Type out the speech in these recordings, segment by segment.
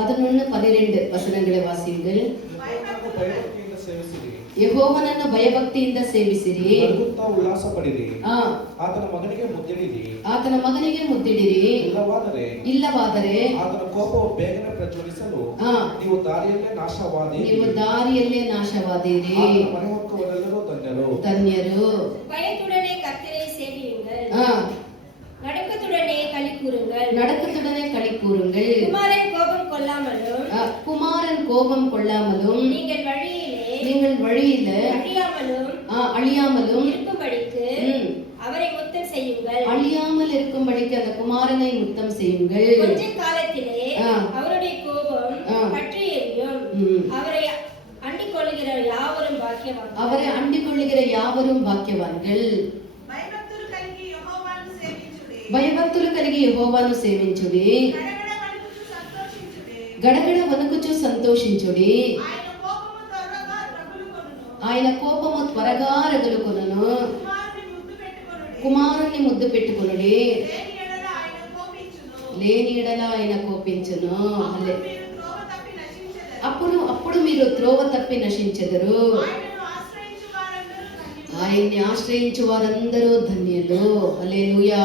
11-12 ವಚನಗಳ ವಾಸಿಯುங்கள். ಯೆಹೋವನನ್ನು ಭಯಭಕ್ತಿಯಿಂದ ಸೇವಿಸಿರಿ, ಉಲ್ಲಾಸ ಪಡಿರಿ, ಆತನ ಮಗನಿಗೆ ಮುದ್ದಿಡಿರಿ. ಇಲ್ಲವಾದರೆ ಆತನ ಕೋಪವು ಬೇಗನೆ ಪ್ರಜ್ವಲಿಸಲು ನೀವು ದಾರಿಯಲ್ಲೇ ನಾಶವಾದೀರಿ. ಮನೆ ಹೊಕ್ಕವರೆಲ್ಲರೂ ಧನ್ಯರು. பயத்துடனே கர்த்தரை சேவியுங்கள், நடுக்கத்துடனே களி கூறுங்கள். குமாரன் கோபம் கொள்ளாமலும் நீங்கள் வழியில அழியாமலும் இருக்கும்படிக்கு அவரை முத்தம் செய்யுங்கள். அழியாமல் இருக்கும்படிக்கு அந்த குமாரனை முத்தம் செய்யுங்கள். கொஞ்ச காலத்திலே அவருடைய கோபம் பற்றி எரியும். அவரை அண்டிக் கொள்ளுகிற யாவரும் பாக்கியவான்கள். భయభక్తులు కలిగి యెహోవాను సేవించుడి, గడగడ వణుకుచు సంతోషించుడి. ఆయన కోపము త్వరగా రగులుకొనును. కుమారుని ముద్దు పెట్టుకొనుడి, లేని ఎడల ఆయన కోపించును. అప్పుడు మీరు త్రోవ తప్పి నశించెదరు. ఆయన్ని ఆశ్రయించు వారందరూ ధన్యులు. హల్లెలూయా.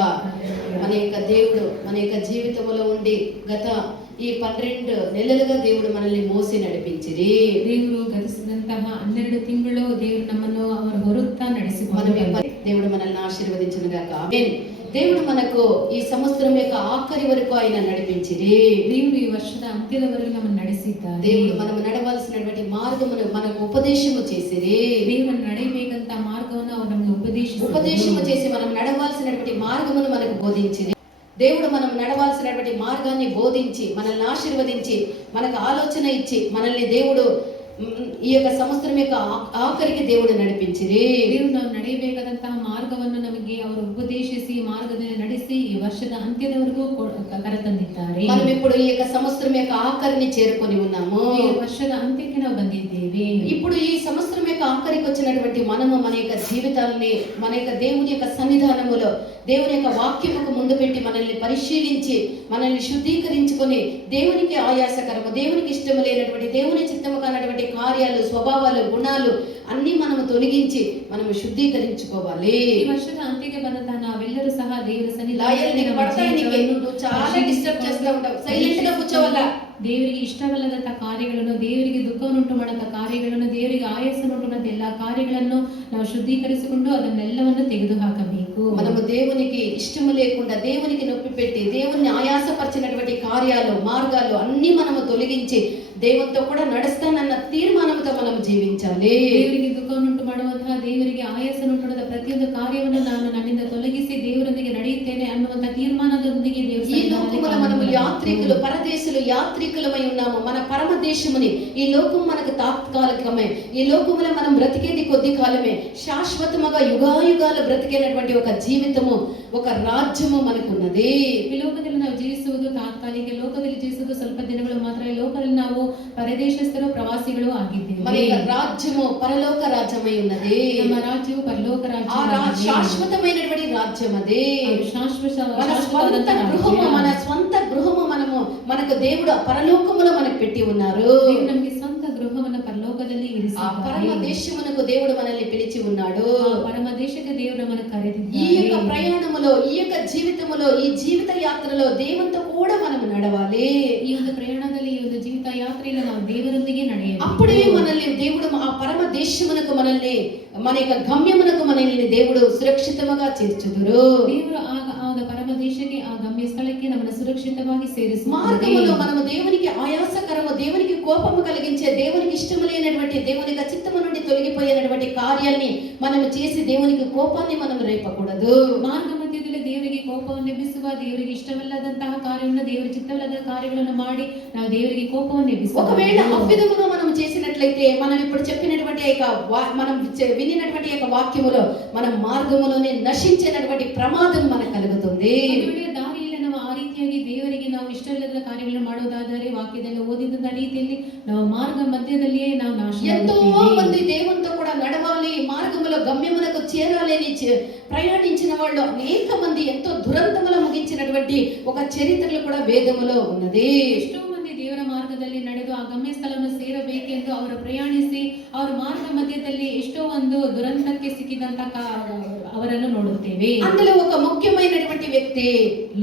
మన యొక్క దేవుడు మన యొక్క జీవితంలో ఉండి గత ఈ 12 నెలలుగా దేవుడు మనల్ని మోసి నడిపించిరి. ದೇವರು ಗತಿಸಿದಂತಹ 12 ತಿಂಗಳು ದೇವರು ನಮ್ಮನ್ನು ಅವರು ಹೊರುತ್ತಾ ನಡೆಸಿಕೊಂಡು దేవుడు మనల్ని ఆశీర్వదించును గాక. ఆమేన్. దేవుడు మనకు ఈ సంవత్సరం యొక్క ఆఖరి వరకు ఆయన నడిపించిరి. దేవుడు ఈ వర్షದ అంత్యದವರೆಗೂ నಮ್ಮನ್ನು ನಡೆಸಿದ್ದಾರೆ. దేవుడు మనం నడవాల్సినటువంటి మార్గమును మనకు ఉపదేశము చేసిరి. దేవుడు నడవಬೇಕಂತ మార్గವನ್ನು ಅವರು ನಮಗೆ ఉపదేశము చేసి మనం నడవాల్సినటువంటి మార్గమును మనకు బోధించిరి. దేవుడు మనం నడవాల్సినటువంటి మార్గాన్ని బోధించి మనల్ని ఆశీర్వదించి మనకు ఆలోచన ఇచ్చి మనల్ని దేవుడు ఈ యొక్క సంవత్సరం యొక్క ఆఖరికి దేవుడు నడిపించిరి. దేవుడు ನಾವು ನಡೆಯಬೇಕಾದಂತಹ ಮಾರ್ಗವನ್ನು ನಮಗೆ ಅವರು ಉಪದೇಶಿಸಿ ಮಾರ್ಗದಲ್ಲಿ ನಡೆಸಿ ಈ ವರ್ಷದ ಅಂತ್ಯದವರೆಗೂ ಕರೆತಂದಿದ್ದಾರೆ. మనం ఇప్పుడు ఈ యొక్క సంవత్సరం యొక్క ఆఖరిని చేరుకొని ఉన్నాము. ఈ ವರ್ಷದ అంತ್ಯಕ್ಕೆ ನಾವು ಬಂದಿದ್ದೇವೆ. ఇప్పుడు ఈ సంవత్సరం యొక్క ఆఖరికి వచ్చినటువంటి మనము మన యొక్క జీవితాలని మన యొక్క దేవుని యొక్క సన్నిధానములో దేవుని యొక్క వాక్యముకు ముందు పెట్టి మనల్ని పరిశీలించి మనల్ని శుద్ధీకరించుకొని దేవునికి ఆయాసకరము దేవునికి ఇష్టము లేనటువంటి దేవుని చిత్తము కానటువంటి కార్యాలు స్వభావాలు గుణాలు అన్ని మనము తొలగించి మనము శుద్ధీకరించుకోవాలి. ఈ ವರ್ಷದ అంత్యಕ್ಕೆ ಬಂದಂತಹ ನಾವೆಲ್ಲರೂ ಸಹ ದೇವರ సన్నిధానంలో చాలా డిస్టర్బ్ చేస్తూ ఉంటావు. సైలెంట్ గా కూర్చోవాలా. ದೇವರಿಗೆ ಇಷ್ಟವಲ್ಲದಂತ ಕಾರ್ಯಗಳನ್ನು ದೇವರಿಗೆ ದುಃಖವನ್ನುಂಟು ಮಾಡಂತ ಕಾರ್ಯಗಳನ್ನು ದೇವರಿಗೆ ಆಯಾಸವನ್ನುಂಟು ಎಲ್ಲ ಕಾರ್ಯಗಳನ್ನು ನಾವು ಶುದ್ಧೀಕರಿಸಿಕೊಂಡು ಅದನ್ನೆಲ್ಲವನ್ನು ತೆಗೆದುಹಾಕಬೇಕು. మనము దేవునికి ఇష్టము లేకుండా దేవునికి నొప్పి పెట్టి దేవుని ఆయాసపరిచినటువంటి కార్యాలు మార్గాలు అన్ని మనము తొలగించి దేవునితో కూడా నడుస్తానన్న తీర్మానంతో మనం జీవించాలి. ದೇವರಿಗೆ ದುಃಖವನ್ನುಂಟು ಮಾಡುವಂತಹ ದೇವರಿಗೆ ಆಯಾಸವನ್ನುಂಟು ಮಾಡುವ ಪ್ರತಿಯೊಂದು ಕಾರ್ಯವನ್ನು ನಾನು ನನ್ನಿಂದ ತೊಲಗಿಸಿ ದೇವರೊಂದಿಗೆ ನಡೆಯುತ್ತೇನೆ ಅನ್ನುವಂತ ತೀರ್ಮಾನದೊಂದಿಗೆ ఈ లోకములో మనము యాత్రికులు పరదేశులు యాత్రికులమై ఉన్నాము. మన పరమ దేశముని ఈ లోకం మనకు తాత్కాలికమే. ఈ లోకములో మనం బ్రతికేది కొద్ది కాలమే. శాశ్వతముగా యుగాయుగాలు బ్రతికేటటువంటి ఒక జీవితము ఒక రాజ్యము మనకున్నది. ಈ ಲೋಕದಲ್ಲಿ ನಾವು ಜೀವಿಸುವುದು ತಾತ್ಕಾಲಿಕ. ಲೋಕದಲ್ಲಿ ಜೀವಿಸುವುದು ಸ್ವಲ್ಪ ದಿನಗಳು ಮಾತ್ರ. ಈ ಲೋಕದಲ್ಲಿ ನಾವು ಪರದೇಶಸ್ಥರು ಪ್ರವಾಸಿಗಳು ಆಗಿದ್ದೇವೆ. మన రాజ్యము పరలోక రాజ్యమై ఉన్నది. ನಮ್ಮ ರಾಜ್ಯವು ಪರಲೋಕ ರಾಜ್ಯ. శాశ్వతమైనటువంటి రాజ్యం అది. మన స్వంత గృహము మనకు దేవుడు పరలోకములో మనకు పెట్టి ఉన్నారు. ನಮಗೆ ಸ್ವಂತ ಗೃಹವನ್ನು ಪರಲೋಕದಲ್ಲಿ ಇರಿಸಿದ್ದಾರೆ. పరమ దేశమునకు దేవుడు మనల్ని పిలిచి ఉన్నాడు. పరమ దేశಕ್ಕೆ దేవుడు ನಮ್ಮನ್ನು ಕರೆದಿದ್ದಾರೆ. ఈ యొక్క ప్రయాణములో ఈ యొక్క జీవితములో ఈ జీవిత యాత్రలో దేవునితో కూడా మనం నడవాలి. ಈ ಒಂದು ಪ್ರಯಾಣದಲ್ಲಿ ಈ ಒಂದು ಜೀವಿತ ಯಾತ್ರೆಯಲ್ಲಿ ನಾವು ದೇವರೊಂದಿಗೆ ನಡೆಯಬೇಕು. అప్పుడే మనల్ని దేవుడు ఆ పరమ దేశమునకు మనల్ని మన యొక్క గమ్యమునకు మనల్ని దేవుడు సురక్షితముగా చేర్చుదురు. ದೇವರು ಆ ಪರಮ ದೇಶಕ್ಕೆ ಆ ಗಮ್ಯ ಸ್ಥಳಕ್ಕೆ ನಮ್ಮನ್ನು ಸುರಕ್ಷಿತವಾಗಿ ಸೇರಿಸುತ್ತಾರೆ. మార్గములో మనము దేవునికి ఆయాసకరము దేవునికి కోపము కలిగించే దేవునికి ఇష్టము లేనటువంటి దేవుని యొక్క చిత్తము నుండి తొలగిపోయినటువంటి కార్యాన్ని మనము చేసి దేవునికి కోపాన్ని మనం రేపకూడదు. మార్గ మధ్యದಲ್ಲಿ ದೇವರಿಗೆ ಕೋಪವನ್ನು ಎಬ್ಬಿಸುವ ದೇವರಿಗೆ ಇಷ್ಟವಲ್ಲದಂತಹ ಕಾರ್ಯವನ್ನು ದೇವರ ಚಿತ್ತವಲ್ಲದ ಕಾರ್ಯಗಳನ್ನು ಮಾಡಿ ನಾವು ದೇವರಿಗೆ ಕೋಪವನ್ನು ಎಬ್ಬಿಸುವ ఒకవేళ అవిధముగా మనం చేసినట్లయితే మనం ఇప్పుడు చెప్పినటువంటి మనం వినినటువంటి యొక్క వాక్యములో మనం మార్గములోనే నశించేటటువంటి ప్రమాదం మనకు కలుగుతుంది. ದಾರಿಯಲ್ಲಿ ನಾವು ಆ ರೀತಿಯಾಗಿ ದೇವರಿಗೆ ನಾವು ಇಷ್ಟವಿಲ್ಲದ ಕಾರ್ಯಗಳನ್ನು ಮಾಡುವುದಾದರೆ ವಾಕ್ಯದಲ್ಲಿ ಓದಿದ ರೀತಿಯಲ್ಲಿ ನಾವು ಮಾರ್ಗ ಮಧ್ಯದಲ್ಲಿಯೇ ನಾವು ఎంతో మంది దేవునితో కూడా నడవాలి మార్గములో గమ్యమునకు చేరాలి అని ప్రయాణించిన వాళ్ళు అనేక మంది ఎంతో దురంతములో ముగించినటువంటి ఒక చరిత్రలు కూడా వేదములో ఉన్నది. ఎಷ್ಟో మంది ದೇವರ ಮಾರ್ಗ ಮಾರ್ಗದಲ್ಲಿ ನಡೆದು ಆ ಗಮ್ಯ ಸ್ಥಳವನ್ನು ಸೇರಬೇಕೆಂದು ಅವರು ಪ್ರಯಾಣಿಸಿ ಅವರ ಮಾರ್ಗ ಮಧ್ಯದಲ್ಲಿ ಎಷ್ಟೋ ಒಂದು ದುರಂತಕ್ಕೆ ಸಿಕ್ಕಿದಂತ ಅವರನ್ನು ನೋಡುತ್ತೇವೆ. అందులో ఒక ముఖ్యమైనటువంటి వ్యక్తి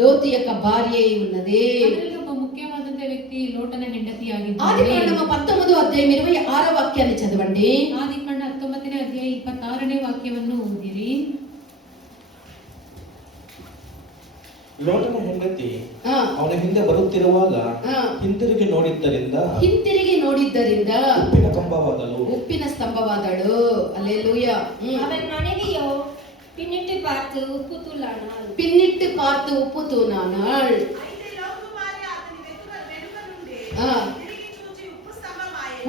లోతు యొక్క భార్య అయి ఉన్నది. ಅದರಲ್ಲಿ ಒಬ್ಬ ಮುಖ್ಯವಾದಂತ ವ್ಯಕ್ತಿ ಲೋಟನ ಹೆಂಡತಿಯಾಗಿದ್ದಾರೆ. ఆదికాండము 19వ అధ్యాయం 26వ వాక్యాన్ని చదవండి. ಆದಿಕಾಂಡ 19ನೇ ಅಧ್ಯಾಯ 26ನೇ ವಾಕ್ಯವನ್ನು ಓದಿರಿ. ಲೋಟನ ಹೆಂಡತಿ ಅವನ ಹಿಂದೆ ಬರುತ್ತಿರುವಾಗ ಹಿಂತಿರುಗಿ ನೋಡಿದ್ದರಿಂದ ಉಪ್ಪಿನ ಕಂಬವಾದಳು, ಉಪ್ಪಿನ ಸ್ತಂಭವಾದಳು. அல்லேலூயா. அவன் மனைவியோ பின்னிட்டு பார்த்து உப்பு தூளானாள். பின்னிட்டு பார்த்து உப்பு தூளானாள்.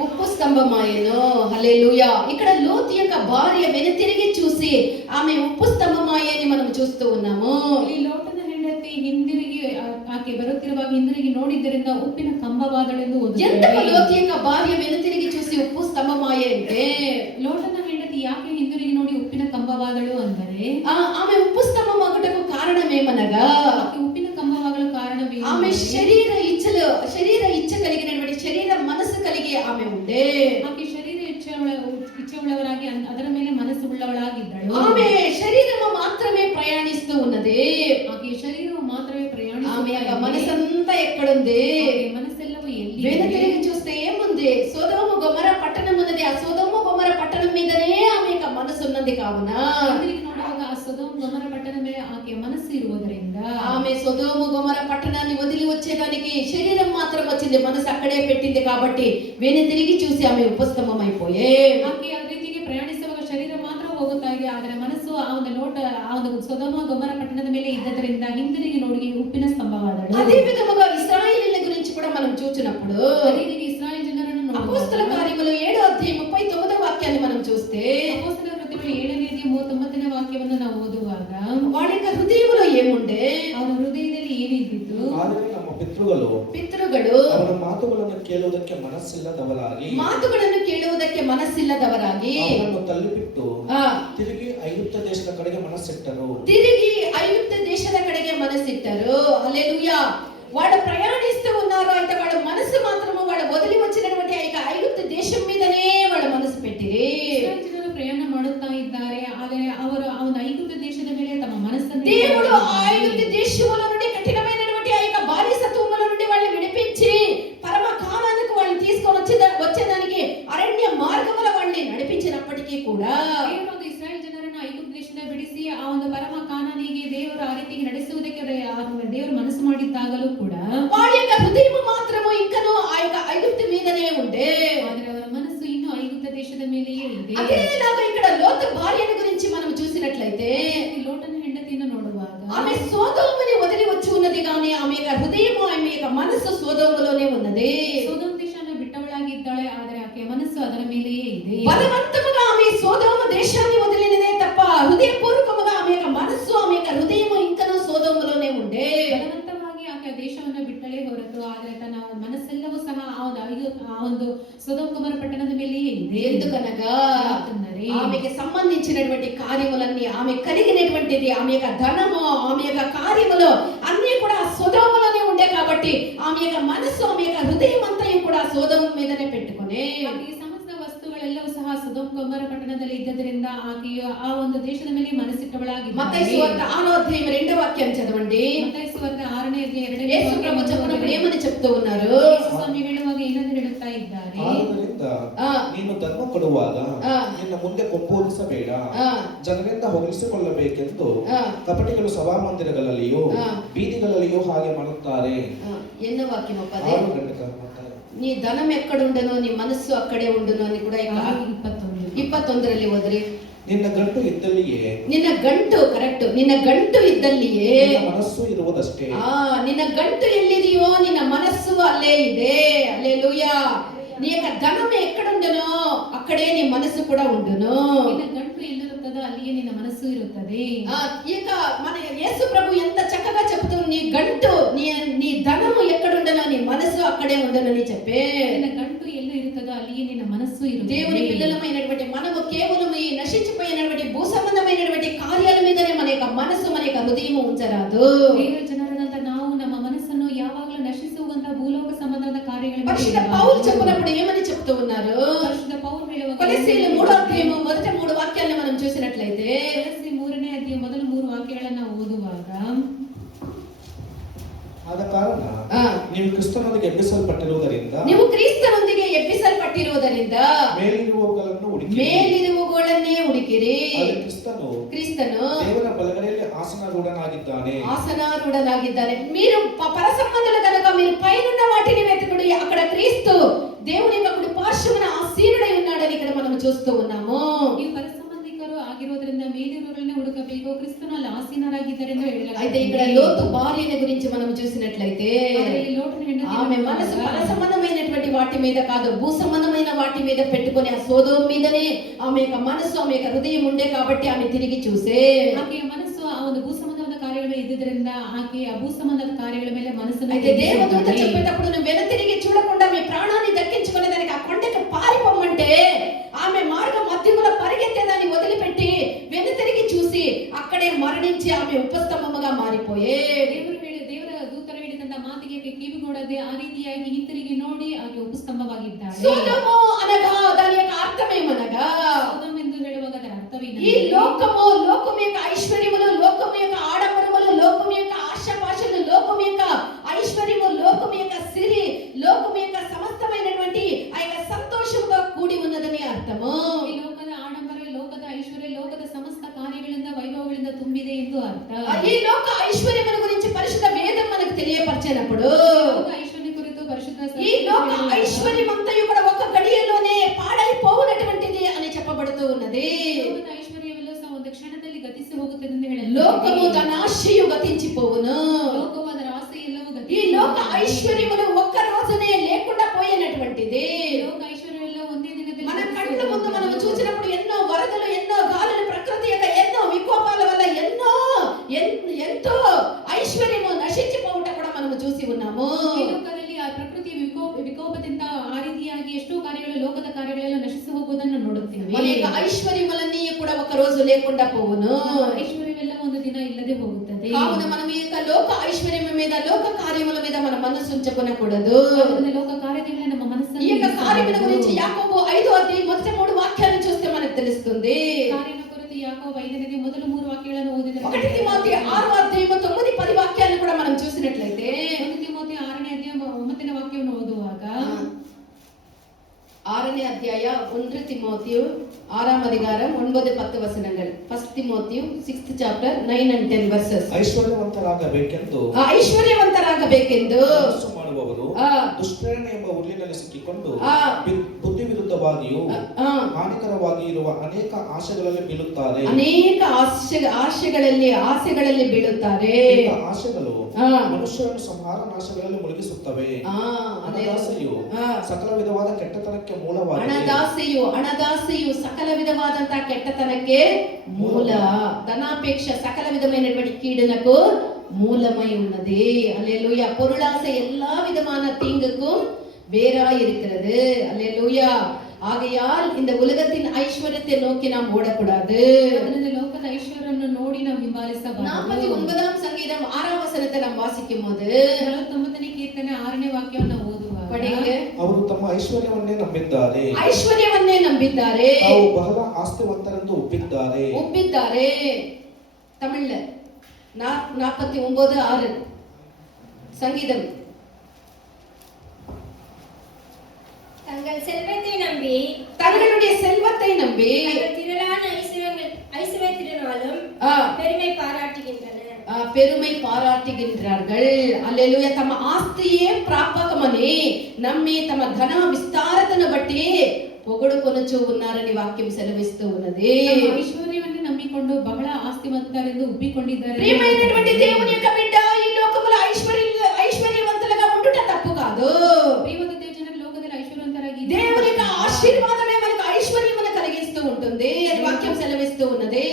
ఉప్పు స్తంభమాయను. హల్లెలూయా. ఇక్కడ లోతు యొక్క భార్య వెనుతిరిగి చూసి ఆమె ఉప్పు స్తంభమాయని మనం చూస్తూ ఉన్నాము. ಈ ಲೋಟನ ಹೆಂಡತಿ ಹಿಂದಿರುಗಿ ಆಕೆ ಬರುತ್ತಿರುವಾಗ ಹಿಂದಿರುಗಿ ನೋಡಿದ್ದರಿಂದ ಉಪ್ಪಿನ ಕಂಬವಾದಳೆಂದು ಓದುತ್ತೇವೆ. ಎಂತకు లోతు యొక్క భార్య వెనుతిరిగి చూసి ఉప్పు స్తంభమాయే అంటే ಲೋಟನ ಹೆಂಡತಿ ಯಾಕೆ ಹಿಂದಿರುಗಿ ನೋಡಿ ಉಪ್ಪಿನ ಕಂಬವಾದಳು ಅಂದರೆ ఆమె ఉప్పు స్తంభమాగుటకు కారణమేమనగా ಆಕೆ ಉಪ್ಪಿನ ಕಂಬವಾಗಲು ಕಾರಣವೇನು? ఆమె శరీర ఇచ్చ కలిగినటువంటి శరీర మనసు కలిగి ఆమె ఉండే. ಆಕೆ ಶರೀರ ಇಚ್ಛೆಯುಳ್ಳವರಾಗಿ ಅದರ ಮೇಲೆ ಮನಸ್ಸು ಉಳ್ಳವಳಾಗಿದ್ದಳು. ఆమె శరీరము మాత్రమే ప్రయాణిస్తూ ఉన్నది. ಆಕೆ ಶರೀರವು ಮಾತ್ರವೇ ఆమె యొక్క మనసంతా ఎక్కడుంది? మనస్సెಲ್ಲವೂ ఎಲ್ಲಿ? వెనుతిరిగి చూస్తే ఏముంది? సొదొమ గొమొర పట్టణం ఉన్నది. ఆ సొదొమ గొమొర పట్టణం మీదనే ఆమె యొక్క మనసు ఉన్నది. కావున ನೋಡುವಾಗ ಆ ಸೊದೋಮ ಗೊಮೊರ ಪಟ್ಟಣದ ಮೇಲೆ ಆಕೆಯ ಮನಸ್ಸು ಇರುವುದರಿಂದ ఆమె సొదొమ గొమొర పట్టణాన్ని వదిలి వచ్చేదానికి శరీరం మాత్రం వచ్చింది, మనసు అక్కడే పెట్టింది. కాబట్టి వెనుతిరిగి చూసి ఆమె ఉపస్తంభమైపోయే. ಆಕೆ ಆ ರೀತಿಗೆ ಪ್ರಯಾಣಿಸುವಾಗ ಶರೀರ ಮಾತ್ರ ಹೋಗುತ್ತಾ ಇದೆ, ಆದರೆ ಮನಸ್ಸು ಆ ಒಂದು ಸೊದೋಮ ಗೊಮೊರ ಪಟ್ಟಣದ ಮೇಲೆ ಇದ್ದದರಿಂದ ಹಿಂದಿರುಗಿ ನೋಡಿ ಉಪ್ಪಿನ ಸ್ತಂಭವಾದಳು. అదే విధముగా ఇశ్రాయేలీయుల గురించి కూడా మనం చూచినప్పుడు ಅದೇ ರೀತಿ ಇಸ್ರಾಯೇಲ್ ಜನರನ್ನು అపోస్తల కార్యములు 7వ అధ్యాయం 39వ వాక్యాన్ని మనం చూస్తే ಅಪೊಸ್ತಲರ ಕೃತ್ಯಗಳು 7ನೇ ಅಧ್ಯಾಯ 39ನೇ ವಾಕ್ಯವನ್ನು ನಾವು ಓದುವಾಗ వాడి యొక్క హృదయంలో ఏముండే? ಅವರ ಹೃದಯದಲ್ಲಿ ಏನಿದ್ದಿತ್ತು? ಆದರೆ ನಮ್ಮ ಪಿತೃಗಳು ಅವರ ಮಾತುಗಳನ್ನು ಕೇಳುವುದಕ್ಕೆ ಮನಸ್ಸಿಲ್ಲದವರಾಗಿ ಅವರನ್ನು ತಳ್ಳಿಬಿಟ್ಟು ತಿರುಗಿ ಐಗುಪ್ತ ದೇಶದ ಕಡೆಗೆ ಮನಸ್ಸಿಟ್ಟರು. హల్లెలూయా. వాడు ప్రయాణిస్తూ ఉన్నారు. అయితే వాళ్ళ మనసు మాత్రము వాడు వదిలి వచ్చినటువంటి ఐగుప్తు దేశం మీదనే వాళ్ళ మనసు పెట్టిరి. ಜನರು ಪ್ರಯಾಣ ಮಾಡುತ್ತಾ ಇದ್ದಾರೆ, ಆದರೆ ಅವರು ಆ ಒಂದು ಐಗುಪ್ತ ದೇಶದ ಮೇಲೆ ತಮ್ಮ ಮನಸ್ಸನ್ನು దేవుడు ఆ ఐగుప్తు దేశముల నుండి కఠినమైనటువంటి ఆ యొక్క బానిసత్వముల నుండి వాళ్ళని విడిపించి పరమ కానానుకు వాళ్ళని తీసుకొని వచ్చేదానికి అరణ్య మార్గముల వాళ్ళని నడిపించినప్పటికీ కూడా ದೇವರು ಇಸ್ರಾಯೇಲ್ ಜನರನ್ನು ಐಗುಪ್ತ ದೇಶದಿಂದ ಬಿಡಿಸಿ ಆ ಒಂದು ಪರಮ ಕಾನಾನಿಗೆ ದೇವರು ಆ ರೀತಿಗೆ ನಡೆಸುವುದಕ್ಕೆ ದೇವರು ಮನಸ್ಸು ಮಾಡಿದ್ದಾಗಲೂ ಕೂಡ వాళ్ళ యొక్క హృదయము మాత్రము ఇంకనూ ఆ యొక్క ఐగుప్తు మీదనే ఉండే. ಆದರೆ ಅವರ ಮನಸ್సు ಇನ್ನೂ ಐಗುಪ್ತ ದೇಶದ ಮೇಲೆಯೇ ಇದೆ. అదేలాగా ఇక్కడ లోతు భార్యను గురించి మనం చూసినట్లయితే ಲೋಟನ ಹೆಂಡತಿಯನ್ನು ನೋಡುವಾಗ ఆమె సొదొమని వదిలి వచ్చి ఉన్నది, కానీ ఆమె యొక్క హృదయము ఆమె యొక్క మనస్సు సొదొమలోనే ఉన్నది. ಸೊದೋಮ್ ದೇಶವನ್ನು ಬಿಟ್ಟವಳಾಗಿದ್ದಾಳೆ, ಆದರೆ ಆಕೆಯ ಮನಸ್ಸು ಅದರ ಮೇಲೆಯೇ ಇದೆ. బలవంతముగా ఆమె సొదొమ దేశాన్ని వదిలినదే తప్ప హృదయపూర్వకముగా ఆమె యొక్క మనస్సు ఆమె యొక్క హృదయము ఇంకనూ సొదొమలోనే ఉండే. ಬಲವಂತವಾಗಿ ಆಕೆ ದೇಶವನ್ನು ಬಿಟ್ಟಲೇ ಹೊರತು, ಆದರೆ ತನ್ನ ಮನಸ್ಸೆಲ್ಲವೂ ಸಹ ಆ ಒಂದು ಸೊದೋಮ್ ಗೊಮೊರ ಪಟ್ಟಣದ ಮೇಲೆಯೇ ಇದೆ. ఎందుకనగా ఆమెకి సంబంధించినటువంటి కార్యములన్నీ, ఆమె కలిగినటువంటిది, ఆమె యొక్క ధనము, ఆమె యొక్క కార్యములు అన్ని కూడా సొదొమలోనే ఉండే. కాబట్టి ఆమె యొక్క మనస్సు, ఆమె యొక్క హృదయం అంతా కూడా సొదొమ మీదనే పెట్టుకొని ಈ ಸಮಸ್ತ ವಸ್ತುಗಳೆಲ್ಲವೂ ಸಹ ಸೊದೋಮ್ ಗೊಮೊರ ಪಟ್ಟಣದಲ್ಲಿ ಇದ್ದದರಿಂದ ಆಕೆಯು ಆ ಒಂದು ದೇಶದ ಮೇಲೆ ಮನಸ್ಸಿಟ್ಟವಳಾಗಿದ್ದಾಳೆ. మత్తయి సువార్త 6వ అధ్యాయం 2వ వాక్యం చదవండి. ಮತ್ತಾಯ ಸುವಾರ್ತೆ 6ನೇ ಅಧ್ಯಾಯ 2ನೇ యేసు ప్రభు చెప్పినప్పుడు ఏమని చెప్తూ ఉన్నారు? ಯೇಸು ಸ್ವಾಮಿ ಹೇಳುವಾಗ ಏನಂತ ಹೇಳುತ್ತಾ ಇದ್ದಾರೆ? ಆದ್ದರಿಂದ ನೀನು ಧರ್ಮ ಕೊಡುವಾಗ ನಿನ್ನ ಮುಂದೆ ಕೊಂಪೋಲಿಸಬೇಡ, ಜನರಿಂದ ಹೊಗಳಿಸಿಕೊಳ್ಳಬೇಕೆಂದು ಕಪಟಿಗಳು ಸಭಾಮಂದಿರಗಳಲ್ಲಿಯೋ ಬೀದಿಗಳಲ್ಲಿಯೋ ಹಾಗೆ ಮಾಡುತ್ತಾರೆ. ఎన్నో వాక్యం అప్పదే. నీ ధనం ఎక్కడుండనో నీ మనస్సు అక్కడే ఉండును అని కూడా 21ರಲ್ಲಿ ಓದ್ರಿ. ನಿನ್ನ ಗಂಟು ಇದ್ದಲ್ಲಿಯೇ, ನಿನ್ನ ಗಂಟು ಕರೆಕ್ಟ್, ನಿನ್ನ ಗಂಟು ಇದ್ದಲ್ಲಿಯೇ ಮನಸ್ಸು ಇರುವುದಷ್ಟೇ. ನಿನ್ನ ಗಂಟು ಎಲ್ಲಿದೆಯೋ ನಿನ್ನ ಮನಸ್ಸು ಅಲ್ಲೇ ಇದೆ. హల్లెలూయా. నీ యొక్క ధనం ఎక్కడుండునో అక్కడే నీ మనస్సు కూడా ఉండును. ನಿನ್ನ ಗಂಟು ಎಲ್ಲಿರುತ್ತದೋ ಅಲ್ಲಿಯೇ ನಿನ್ನ ಮನಸ್ಸು ಇರುತ್ತದೆ. ఇక మన యేసు ప్రభు ఎంత చక్కగా చెప్తూ నీ గంటు నీ ధనము ఎక్కడుండునో నీ మనస్సు అక్కడే ఉండునని చెప్పే. ನಿನ್ನ ಗಂಟು ಎಲ್ಲಿ ಇರುತ್ತದೋ ಅಲ್ಲಿಯೇ ನಿನ್ನ ಮನಸ್సు ಇರುತ್ತದೆ. దేవుని పిల్లలమైనటువంటి మనము కేవలం ఈ నశించిపోయినటువంటి భూ సంబంధమైనటువంటి కార్యాల మీదనే మన యొక్క మనస్సు, మన యొక్క హృదయము ఉంచరాదు. ದೇವರ ಜನರಾದಂತ ನಾವು ನಮ್ಮ ಮನಸ್ಸನ್ನು ಯಾವಾಗಲೂ ನಶಿಸುವಂತ ಭೂಲೋಕ ಸಂಬಂಧದ ಕಾರ್ಯಗಳ ಮೇಲೆ పరిశుద్ధ చెప్పినప్పుడు ఏమని చెప్తూ ఉన్నారు? పరిశుద్ధ పౌలు ಹೇಳುವಾಗ కొలస్సీయుల 3వ అధ్యాయము మొదటి 3 వాక్యాలను మనం చూసినట్లయితే ಕೊಲಸ್ಸೆ 3ನೇ ಅಧ್ಯಾಯ ಮೊದಲ 3 ವಾಕ್ಯಗಳನ್ನು ಓದುವಾಗ ಆದ ಕಾರಣ ನೀವು ಕ್ರಿಸ್ತನೊಂದಿಗೆ ಎಬ್ಬಿಸಲ್ಪಟ್ಟಿರುವುದರಿಂದ ನೀವು ಕ್ರಿಸ್ತನೊಂದಿಗೆ ಎಬ್ಬಿಸಲ್ಪಟ್ಟಿರುವುದರಿಂದ ಮೇಲಿರುವವುಗಳನ್ನೇ ಹುಡುಕಿರಿ. ಕ್ರಿಸ್ತನು ದೇವರ ಬಲಗಡೆಯಲ್ಲಿ ఆసనారూఢనాగిದ್ದಾನೆ. మీరు పరసంబంధులు కనుక మీరు పైనున్న వాటిని వెతుకుడు. అక్కడ క్రీస్తు దేవుని యొక్క కుడి పార్శ్వమున ఆసీనుడై ఉన్నాడని ఇక్కడ మనం చూస్తూ ఉన్నాము. ಈ ಪರಸಂಬಂಧಿಕರು ಆಗಿರೋದ್ರಿಂದ ಮೇಲಿರುವವರನ್ನೇ ಹುಡುಕಬೇಕು, ಕ್ರಿಸ್ತನು ಅಲ್ಲಿ ಆಸೀನರಾಗಿದ್ದಾರೆ ಎಂದು ಹೇಳಲಾಗಿದೆ. అయితే ఇక్కడ లోతు భార్యని గురించి మనం చూసినట్లయితే ఆమె మనసు పరసంబంధమైనటువంటి వాటి మీద కాదు, భూ సంబంధమైన వాటి మీద పెట్టుకొని ఆ సొదొమ మీదనే ఆమె యొక్క మనసు, ఆమె యొక్క హృదయం ఉండే కాబట్టి ఆమె తిరిగి చూసే ಆಕೆಯ ಮನಸ್ಸು ಆ ಒಂದು ಭೂ ಸಂಬಂಧದ ಕಾರ್ಯಗಳು ಇದ್ದಿದ್ದರಿಂದ ಆಕೆ ಆ ಭೂ ಸಂಬಂಧದ ಕಾರ್ಯಗಳ ಮೇಲೆ ಮನಸ್ಸನ್ನು అయితే దేవదూత చెప్పేటప్పుడు నువ్వు వెనతిరిగి చూడకుండా మీ ప్రాణాన్ని దక్కించుకునే దానికి ఆ కొండకి పారిపోమంటే ఆమె మార్గం మధ్యములో పరిగెత్తేదాన్ని వదిలిపెట్టి వెనతిరిగి చూసి అక్కడే మరణించి ఆమె ఉపస్తంభముగా మారిపోయే. ದೇವರ ದೂತರು ಹೇಳಿದಂತ ಮಾತಿಗೆ ಕಿವಿಗೊಡದೆ ಆ ರೀತಿಯಾಗಿ ಹಿಂತಿರುಗಿ ನೋಡಿ ಆಕೆ ಉಪಸ್ತಂಭವಾಗಿದ್ದಾಳೆ. సొదొమ అనగా దాని యొక్క అర్థం ఏమనగా, సొదొమ ಎಂದು ಹೇಳುವಾಗ ಅದರ ಅರ್ಥವೇನು? ఈ లోకము, లోకము యొక్క ఐశ్వర్యములు, లోకము యొక్క ఆడంబరములు, లోకము యొక్క ఆశపాశలు, లోకము యొక్క ఐశ్వర్యము, లోకము యొక్క సిరి, లోకము యొక్క సమస్తమైనటువంటి ఆ యొక్క సంతోషముతో కూడి ఉన్నదని అర్థము. ಈ ಲೋಕದ ಆಡಂಬರ, ಲೋಕದ ಐಶ್ವರ್ಯ, ಲೋಕದ ಸಮಸ್ತ ಕಾರ್ಯಗಳಿಂದ ವೈಭವಗಳಿಂದ ತುಂಬಿದೆ ಎಂದು ಅರ್ಥ. ఈ లోక ఐశ్వర్యముల గురించి పరిశుద్ధ వేదం మనకు తెలియపరిచినప్పుడు ఐశ్వర్య కురిತು పరిశుద్ధ ఈ లోక ఐశ్వర్యమంతయు కూడా ఒక గడియలోనే పాడైపోవునటువంటిది అని చెప్పబడుతూ ఉన్నది. ಲೋಕದ ಐಶ್ವರ್ಯವೆಲ್ಲ ಸಹ ಒಂದು ಕ್ಷಣದಲ್ಲಿ ಗತಿಸಿ ಹೋಗುತ್ತದೆ ಎಂದು ಹೇಳಲಾಗಿದೆ. లోకము తన ఆశయు గతించిపోవును. ಲೋಕವು ಅದರ ಆಸೆ ಎಲ್ಲವೂ ఈ లోక ఐశ్వర్యములు ఒక్క రోజునే లేకుండా పోయినటువంటిది. ಲೋಕ ಐಶ್ವರ್ಯವೆಲ್ಲ ಒಂದೇ ದಿನದಲ್ಲಿ మన కళ్ళ ముందు మనం చూసినప్పుడు ఎన్నో వరదలు, ఎన్నో గాలులు, ప్రకృతి యొక్క ఎన్నో వికోపాల వల్ల ఎంతో ఐశ్వర్యము నశించిపోవుట కూడా మనం చూసి ఉన్నాము. ಈ ಲೋಕದಲ್ಲಿ ಆ ಪ್ರಕೃತಿಯ ವಿಕೋಪದಿಂದ ಆ ರೀತಿಯಾಗಿ ಎಷ್ಟೋ ಕಾರ್ಯಗಳು, ಲೋಕದ ಕಾರ್ಯಗಳೆಲ್ಲ ನಶಿಸಿ ಹೋಗುವುದನ್ನು ನೋಡುತ್ತೇವೆ. అనేక ఐశ్వర్యములన్నీ కూడా ఒక రోజు లేకుండా పోవును. ಐಶ್ವರ್ಯವೆಲ್ಲ ಒಂದು ದಿನ ಇಲ್ಲದೆ ಹೋಗುತ್ತದೆ. కావున మనం ఈ యొక్క లోక ఐశ్వర్యము మీద, లోక కార్యముల మీద మన మనసు ఉంచకూడదు. ಲೋಕ ಕಾರ್ಯದಲ್ಲಿ ನಮ್ಮ ಮನಸ್ಸನ್ನು ఈ యొక్క కార్యముల గురించి యాకోబు 5వ అధ్యాయం మొదటి 3 వాక్యాలను చూస్తే మనకు తెలుస్తుంది. ಕಾರ್ಯನ ಕುರಿತು ಯಾಕೋಬ 5ನೇ ಅಧ್ಯಾಯ ಮೊದಲ 3 ವಾಕ್ಯಗಳನ್ನು ಓದಿದರೆ, 1 తిమోతి 6వ అధ్యాయం 9, 10 వాక్యాలను కూడా మనం చూసినట్లయితే 1 ತಿಮೋತಿ 6ನೇ ಅಧ್ಯಾಯ 9ನೇ ವಾಕ್ಯವನ್ನು ಓದುವಾಗ 6ನೇ ಅಧ್ಯಾಯ 1 ತಿಮೋತಿಯು 6వ అధికారం 9, 10 వచనಗಳು. 1 తిమోతియు 6th chapter 9 and 10 verses. ಐಶ್ವರ್ಯವಂತರಾಗಬೇಕೆಂದು ಮನಸ್ಸು ಮಾಡುವವರು ದುಷ್ಪ್ರೇರಣೆ ಎಂಬ ಹುಲ್ಲಿನಲ್ಲಿ ಸಿಕ್ಕಿಕೊಂಡು ಬುದ್ಧಿ ವಿರುದ್ಧವಾಗಿಯೂ ಹಾನಿಕರವಾಗಿ ಇರುವ ಅನೇಕ ಆಶೆಗಳಲ್ಲಿ ಬೀಳುತ್ತಾರೆ. ಆಸೆಗಳಲ್ಲಿ ಬೀಳುತ್ತಾರೆ. ಆಶೆಗಳು ಮನುಷ್ಯರನ್ನು ಸಂಹಾರ ನಾಶಗಳಲ್ಲಿ ಮುಳುಗಿಸುತ್ತವೆ. ಹಣದಾಸೆಯು ಸಕಲ ವಿಧವಾದ ಕೆಟ್ಟತನಕ್ಕೆ ಮೂಲವಾಗಿದೆ. ಹಣದಾಸೆಯು ಸಕಲ ವಿಧವಾದಂತಹ ಕೆಟ್ಟತನಕ್ಕೆ ಮೂಲ. ధనాపేక్ష సకల విధమైనటువంటి కీడునకు மூலமாய் ఉన్నది. அல்லேலூயா. பொருளாசை எல்லா விதமான தீங்குக்கும் வேறாய் இருக்கிறது. அல்லேலூயா. ஆகையால் இந்த உலகத்தின் ஐஸ்வர்யத்தை நோக்கி நாம் ஓடக்கூடாது. லோகದ ಐಶ್ವರ್ಯವನ್ನು ನೋಡಿ ನಾವು ಹಿಂಬಾಲಿಸಬಾರದು. 49వ ಸಂಗೀತம் 6వ ವಚನத்தை நாம் ವಾಸಿக்கும்போது 49ನೇ ಕೀರ್ತನೆ 6ನೇ ವಾಕ್ಯವನ್ನು ಓದುವಾಗ ಅವರು ತಮ್ಮ ಐಶ್ವರ್ಯವನ್ನೇ ನಂಬಿದ್ದಾರೆ, ತಾವು ಬಹಳ ಆಸ್ತಿವಂತರೆಂದು ಒಪ್ಪಿದ್ದಾರೆ. ತಮಿಳ್ல 49:6 சங்கீதம். தங்களுடைய செல்வத்தை நம்பி திரளான ஐஸ்வர்யத்தினாலும் பெருமை பாராட்டுகின்றார்கள். அல்லேலூயா. తమ ఆస్తియే ప్రాపకమని నమ్మి తమ ధన విస్తారతను బట్టి పొగడుకొనుచు ఉన్నారని వాక్యం సెలవిస్తూ ఉన్నది. ఐశ్వర్యವನ್ನು ನಂಬಿಕೊಂಡು ಬಹಳ ಆಸ್ತಿವಂತರೆಂದು ಉಬ್ಬಿಕೊಂಡಿದ್ದಾರೆ. ప్రియమైనటువంటి దేవుని యొక్క బిడ్డ, ఈ లోకములో ఐశ్వర్యవంతులుగా ఉండుట తప్పు కాదు. ప్రియమైన ಜನರು ಲೋಕದಲ್ಲಿ ಐಶ್ವರ್ಯವಂತರಾಗಿ దేవుని యొక్క ఆశీర్వాదమే మనకు ఐశ్వర్యమును కలిగిస్తూ ఉంటుంది అని వాక్యం సెలవిస్తూ ఉన్నది.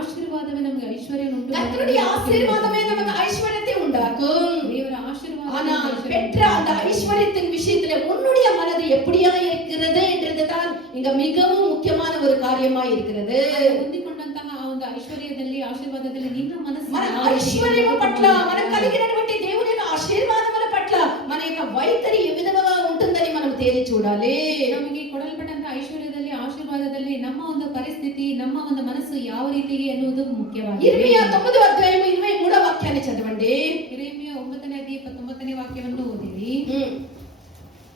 ఆశీర్వాదమే நமக்கு ஐஸ்வர்யம் உண்டு. கர்த்தருடைய ஆசீர்வாதமே நமக்கு ஐஸ்வர்யத்தை உண்டாக்கும். தேவர ஆசீர்வாதம். ஆனால் பெற்ற அந்த ஐஸ்வர்யத்தின் விஷயத்திலே உன்னுடைய மனது எப்படியா இருக்கிறது என்றதுதான் இங்க மிகவும் முக்கியமான ஒரு காரியமா இருக்கிறது. ಹೊಂದಿಕೊಂಡಂತಹ ಆ ಒಂದು ಐಶ್ವರ್ಯದಲ್ಲಿ, ಆಶೀರ್ವಾದದಲ್ಲಿ ನಿನ್ನ ಮನಸ್ಸು, మన ఐశ్వర్యము పట్ల మనకు కలిగినటువంటి దేవుని యొక్క ఆశీర్వాదముల పట్ల మన యొక్క వైఖరి ఏ విధంగా ఉంటుందని మనం తేల్చి ఉండాలి. ನಮಗೆ ಕೊಡಲ್ಪಟ್ಟಂತ ಐಶ್ವರ್ಯದಲ್ಲಿ ಆಶೀರ್ವಾದದಲ್ಲಿ ನಮ್ಮ ಒಂದು ಪರಿಸ್ಥಿತಿ ನಮ್ಮ ಒಂದು ಮನಸ್ಸು ಯಾವ ರೀತಿಗೆ ಎನ್ನುವುದು ಮುಖ್ಯವಾಗಿದೆ. ఇర్మియా 9వ అధ్యాయం 23వ వాక్యాన్ని చదవండి. ఇర్మియా 9వ అధ్యాయం 29వ వాక్యವನ್ನು ఓదిರಿ.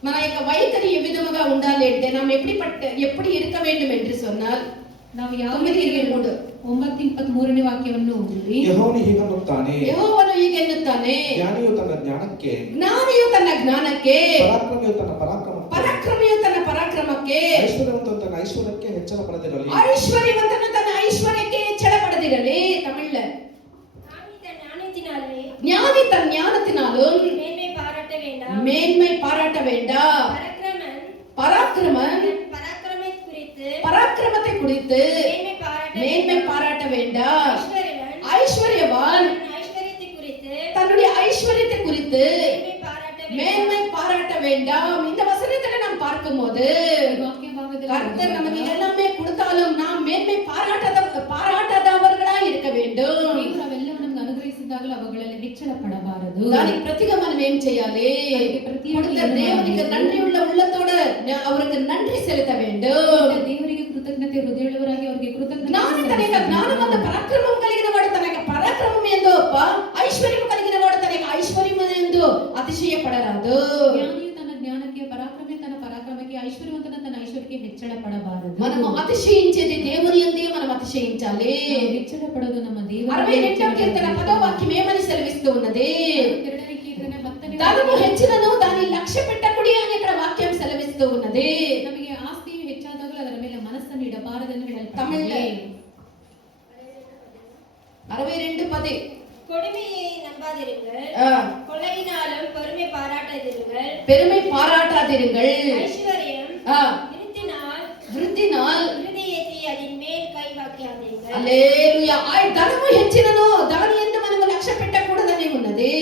మన యొక్క వైఖరి ఏ విధముగా ఉండాలి అంటే நாம் எப்படி இருக்க வேண்டும் என்று சொன்னால் ನಾವು ಯಾವ ರೀತಿ 9:23ನೇ ವಾಕ್ಯವನ್ನು ಓದಿರಿ. ಯೆಹೋವನು ಹೀಗನ್ನುತ್ತಾನೆ, ಯೆಹೋವನು ಹೀಗೆನ್ನುತ್ತಾನೆ, ಜ್ಞಾನಿಯು ತನ್ನ ಜ್ಞಾನಕ್ಕೆ, ಜ್ಞಾನಿಯು ತನ್ನ ಜ್ಞಾನಕ್ಕೆ, ಪರಾಕ್ರಮಿಯು ತನ್ನ ಪರಾಕ್ರಮಕ್ಕೆ, ಪರಾಕ್ರಮಿಯು ತನ್ನ ಪರಾಕ್ರಮಕ್ಕೆ, ಐಶ್ವರ್ಯವಂತನು ತನ್ನ ಐಶ್ವರ್ಯಕ್ಕೆ ಹೆಚ್ಚಳ ಪಡೆದಿರಲಿ, ಐಶ್ವರ್ಯವಂತನು ತನ್ನ ಐಶ್ವರ್ಯಕ್ಕೆ ಹೆಚ್ಚಳ ಪಡೆದಿರಲಿ. ತಮಿಳ್ல ஞானி தன் ஞானத்தினாலும் மேன்மை பாராட்ட வேண்டாம். பராக்கிரமன் பராக்கிரமத்தை குறித்து மேன்மை பாராட்ட வேண்டாம். ஐஸ்வர்யவான் தன்னுடைய ஐஸ்வர்யத்தை குறித்து மேன்மை பாராட்ட வேண்டாம். இந்த வசனத்தை நாம் பார்க்கும்போது கர்த்தர் நமக்கு எல்லாமே கொடுத்தாலும் நாம் மேன்மை பாராட்டாதவர்களா இருக்க வேண்டும். అనుగ్రహించిదాగల అವುಗಳಲ್ಲಿ ಹೆಚ್ಚಳ పడబారదు. దానికి ప్రతిగా మనం ఏం చేయాలి? கொடுத்த தேவனுக்கு நன்றியுள்ள உள்ளத்தோட அவருக்கு நன்றி செலுத்த வேண்டும். ದೇವರಿಗೆ ಕೃತಜ್ಞತೆ ಹೃದಯವುಳ್ಳವರಾಗಿ ಅವರಿಗೆ ಕೃತಜ್ಞತೆ. ಜ್ಞಾನ ಮತ್ತು ಪರಾಕ್ರಮం కలిగిన వాడు తన పరాక్రమం ఎందు ఐశ్వర్యం కలిగిన వాడు తన ఐశ్వర్యం ఎందు అతిశయపడరాదు. ಜ್ಞಾನಿಯು ತನ್ನ ಜ್ಞಾನಕ್ಕೆ ಪರಾಕ್ರಮಿ ತನ್ನ ಪರಾಕ್ರಮಕ್ಕೆ ಐಶ್ವರ್ಯವಂತನ ತನ್ನ ಐಶ್ವರ್ಯಕ್ಕೆ ಹೆಚ್ಚಳ ಪಡಬಾರದು. మనము అతిశయించేది దేవుని యందే మనం అతిశయించాలి. ಹೆಚ್ಚಳ పడదు ನಮ್ಮ ದೇವರು. 62వ కీర్తన 10వ వాక్యం ఏమని సెలవిస్తూ ఉన్నది? 2వ కీర్తన 10వ ధనము ಹೆಚ್ಚినను దాని లక్ష్య పెట్టకుడి అని ఇక్కడ వాక్యం సెలవిస్తూ ఉన్నది. ನಮಗೆ ಆಸ್ತಿಯು ಹೆಚ್ಚಾದಾಗಲೂ ಅದರ ಮೇಲೆ ಮನಸ್ಸನ್ನು ಇಡಬಾರದೆಂದು ತಮಿಳ್ல ಹೇಳಲ್ಪಟ್ಟಿದೆ. 62:10 கொடுமையை நம்பாதிருங்கள், கொள்ளையினாலும் பெருமை பாராட்டாதிருங்கள், பெருமை பாராட்டாதிருங்கள். ஐஸ்வர்யம் விருத்தினால் ಹೃದಯத்தை ಅದನ್ ಮೇಲ್ ಕೈ ಹಾಕಾದಿರುங்கள். హల్లెలూయా. ధనము ಹೆಚ್ಚಿನను దాని యందు మనము లక్ష్య పెట్టకూడదని ఉన్నది.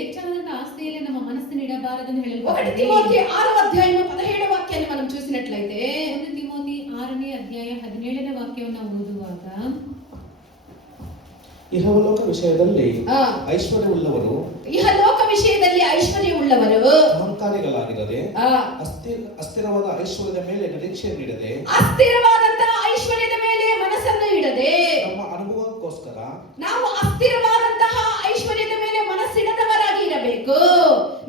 ಹೆಚ್ಚಾದಂತ ಆಸ್ತಿಯಲ್ಲಿ ನಮ್ಮ ಮನಸ್ಸನ್ನು ಇಡಬಾರದೆಂದು 1 ಹೇಳಲ್ಪಟ್ಟಿದೆ. తిమోతి 6వ అధ్యాయం 17వ వాక్యాన్ని మనం చూసినట్లయితే 1 ತಿಮೋತಿ 6ನೇ ಅಧ್ಯಾಯ 17ನೇ ವಾಕ್ಯವನ್ನು ಓದುವಾಗ ಇಹಲೋಕ ವಿಷಯದಲ್ಲಿ ಐಶ್ವರ್ಯವುಳ್ಳವರು, ಇಹಲೋಕ ವಿಷಯದಲ್ಲಿ ಐಶ್ವರ್ಯವುಳ್ಳವರು ಅಹಂಕಾರಿಗಳಾಗಿರದೆ, ಅಸ್ಥಿರವಾದ ಐಶ್ವರ್ಯದ ಮೇಲೆ ನಿರೀಕ್ಷೆಯನ್ನಿಡದೆ, ಅಸ್ಥಿರವಾದಂತಹ ಐಶ್ವರ್ಯದ ಮೇಲೆ ಮನಸ್ಸನ್ನು ಇಡದೆ, ನಮ್ಮ ಅನುಭವಕ್ಕೋಸ್ಕರ ನಾವು ಅಸ್ಥಿರವಾದಂತಹ ಐಶ್ವರ್ಯದ ಮೇಲೆ ಮನಸ್ಸಿಡದವರಾಗಿ ఇరಬೇಕು.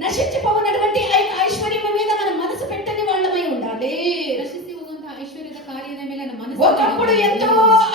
నశించిపోవునటువంటి ఐశ్వర్యం మీద మన మనసు పెట్టని వాళ్ళమై ఉండాలి. ನಶಿಸಿ ಹೋಗುವಂತಹ ಐಶ್ವರ್ಯದ ಕಾರ್ಯದ ಮೇಲೆ ನಮ್ಮ ಮನಸ್ಸು. ఒకప్పుడు ఎంతో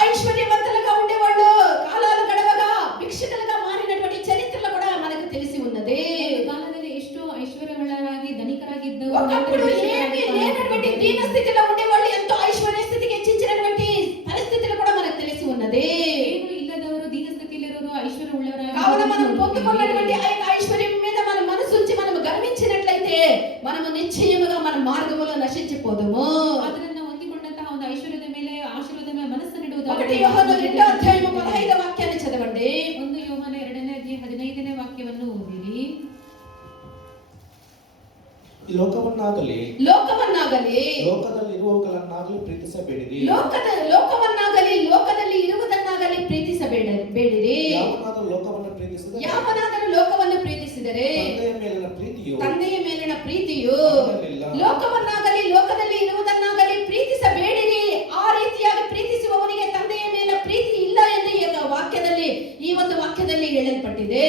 ఐశ్వర్యవంతులుగా ఉండేవాళ్ళు కాలాలు గడవగా భిక్షకులుగా మారినటువంటి చరిత్రలు కూడా మనకు తెలిసి ఉన్నది. ಕಾಲದಲ್ಲಿ ಎಷ್ಟೋ ಐಶ್ವರ್ಯವುಳ್ಳವರಾಗಿ ಧನಿಕರಾಗಿದ್ದವರು, ఒకప్పుడు ఏమీ లేనటువంటి దీన స్థితిలో ఉండేవాళ్ళు ఎంతో ఐశ్వర్య స్థితికి హెచ్చించినటువంటి పరిస్థితులు కూడా మనకు తెలిసి ఉన్నది. ಏನು ಇಲ್ಲದವರು ದೀನ ಸ್ಥಿತಿಯಲ್ಲಿರೋರು ಐಶ್ವರ್ಯವುಳ್ಳವರಾಗಿ. కావున మనం పొందుకున్నటువంటి ఐశ్వర్యం మీద మన మనసు ఉంచి మనం గమనించినట్లయితే మనము నిశ్చయముగా మన మార్గములో నశించిపోదుము. ಅದನ್ನ ಹೊಂದಿಕೊಂಡಂತಹ ಒಂದು ಐಶ್ವರ್ಯದ ಮೇಲೆ ಆಶೀರ್ವಾದದ ಮೇಲೆ ಮನಸ್ಸನ್ನು ಇಡುವುದು. 1 యోహాను 2వ అధ్యాయం 15వ వాక్యాన్ని చదవండి. 1 ಯೋಹಾನ 2ನೇ ಅಧ್ಯಾಯ 15ನೇ ವಾಕ್ಯವನ್ನು ಓದಿರಿ. ಈ ಲೋಕವನ್ನಾಗಲಿ ಲೋಕದಲ್ಲಿರುವವುಗಳನ್ನಾಗಲಿ ಪ್ರೀತಿಸಬೇಡಿರಿ. ಲೋಕವನ್ನಾಗಲಿ ಲೋಕದಲ್ಲಿ ಇರುವುದನ್ನಾಗಲಿ ಪ್ರೀತಿಸಬೇಡಿರಿ. ಯಾವನಾದರೂ ಲೋಕವನ್ನು ಪ್ರೀತಿಸಿದರೆ ತಂದೆಯ ಮೇಲಿನ ಪ್ರೀತಿಯು ಲೋಕವನ್ನಾಗಲಿ ಲೋಕದಲ್ಲಿ ಇರುವುದನ್ನಾಗಲಿ ಪ್ರೀತಿಸಬೇಡಿರಿ. ಆ ರೀತಿಯಾಗಿ ಪ್ರೀತಿಸುವವನಿಗೆ ತಂದೆಯ ಮೇಲೆ ಪ್ರೀತಿ ಇಲ್ಲ ಎಂದು ಈ ವಾಕ್ಯದಲ್ಲಿ ಈ ಒಂದು ವಾಕ್ಯದಲ್ಲಿ ಹೇಳಲ್ಪಟ್ಟಿದೆ.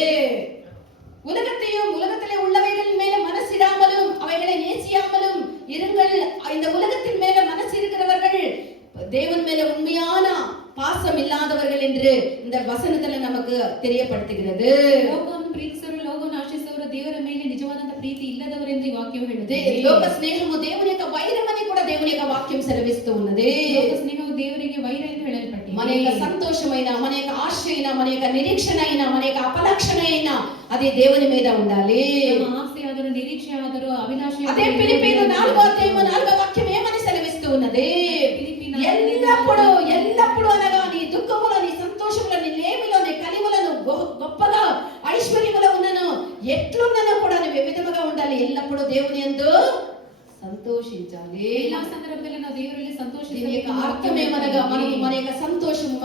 உலகத்திலே உள்ளவைகள் மேல மனசிடாமலும் அவைகளை நேசியாமலும் இருங்கள். இந்த உலகத்தின் மேல மனசு இருக்கிறவர்கள் தேவன் மேல உண்மையான பாசம் இல்லாதவர்கள் என்று இந்த வசனத்துல நமக்கு தெரியப்படுத்துகிறது. ಲೋಕವನ್ನು ಪ್ರೀತಿಸುವವರು, ಲೋಕವನ್ನು ಆಶಿಸುವವರು ದೇವರ ಮೇಲೆ ನಿಜವಾದಂತ ಪ್ರೀತಿ ಇಲ್ಲದವರು ಎಂದು ಈ ವಾಕ್ಯವು ಹೇಳುತ್ತದೆ. లోక స్నేహము దేవుని యొక్క వైరమని కూడా దేవుని యొక్క వాక్యం సెలవిస్తూ ఉన్నది. ಲೋಕ ಸ್ನೇಹವು ದೇವರಿಗೆ ವೈರ ಎಂದು ಹೇಳಲ್ಪಟ್ಟಿದೆ. మన యొక్క సంతోషమైన, మన యొక్క ఆశ అయినా, మన యొక్క నిరీక్షణ అయినా, మన యొక్క అపలక్షణ అయినా అది దేవుని మీద ఉండాలి. ನಮ್ಮ ಆಸೆ ಆದರೂ, ನಿರೀಕ್ಷೆ ಆದರೂ, ಅಭಿಲಾಷೆ. అదే ఫిలిప్పీయులు 4వ అధ్యాయం 4వ వాక్యం ఏమని సెలవిస్తూ ఉన్నది? ఎల్లప్పుడు అనగా నీ దుఃఖములో, నీ సంతోషములో, నీ లేమిలో, నీ కలిములను గొప్పగా ఐశ్వర్యములో ఉన్నను ఎట్లున్ననో కూడా నువ్వు విధముగా ఉండాలి. ఎల్లప్పుడూ దేవుని యందు సంతోషించాలి. ಎಲ್ಲಾ ಸಂದರ್ಭದಲ್ಲಿ ನಾವು ದೇವರಲ್ಲಿ ಸಂತೋಷಿಸಬೇಕು. దీని యొక్క అర్థం ఏమనగా మన యొక్క సంతోషము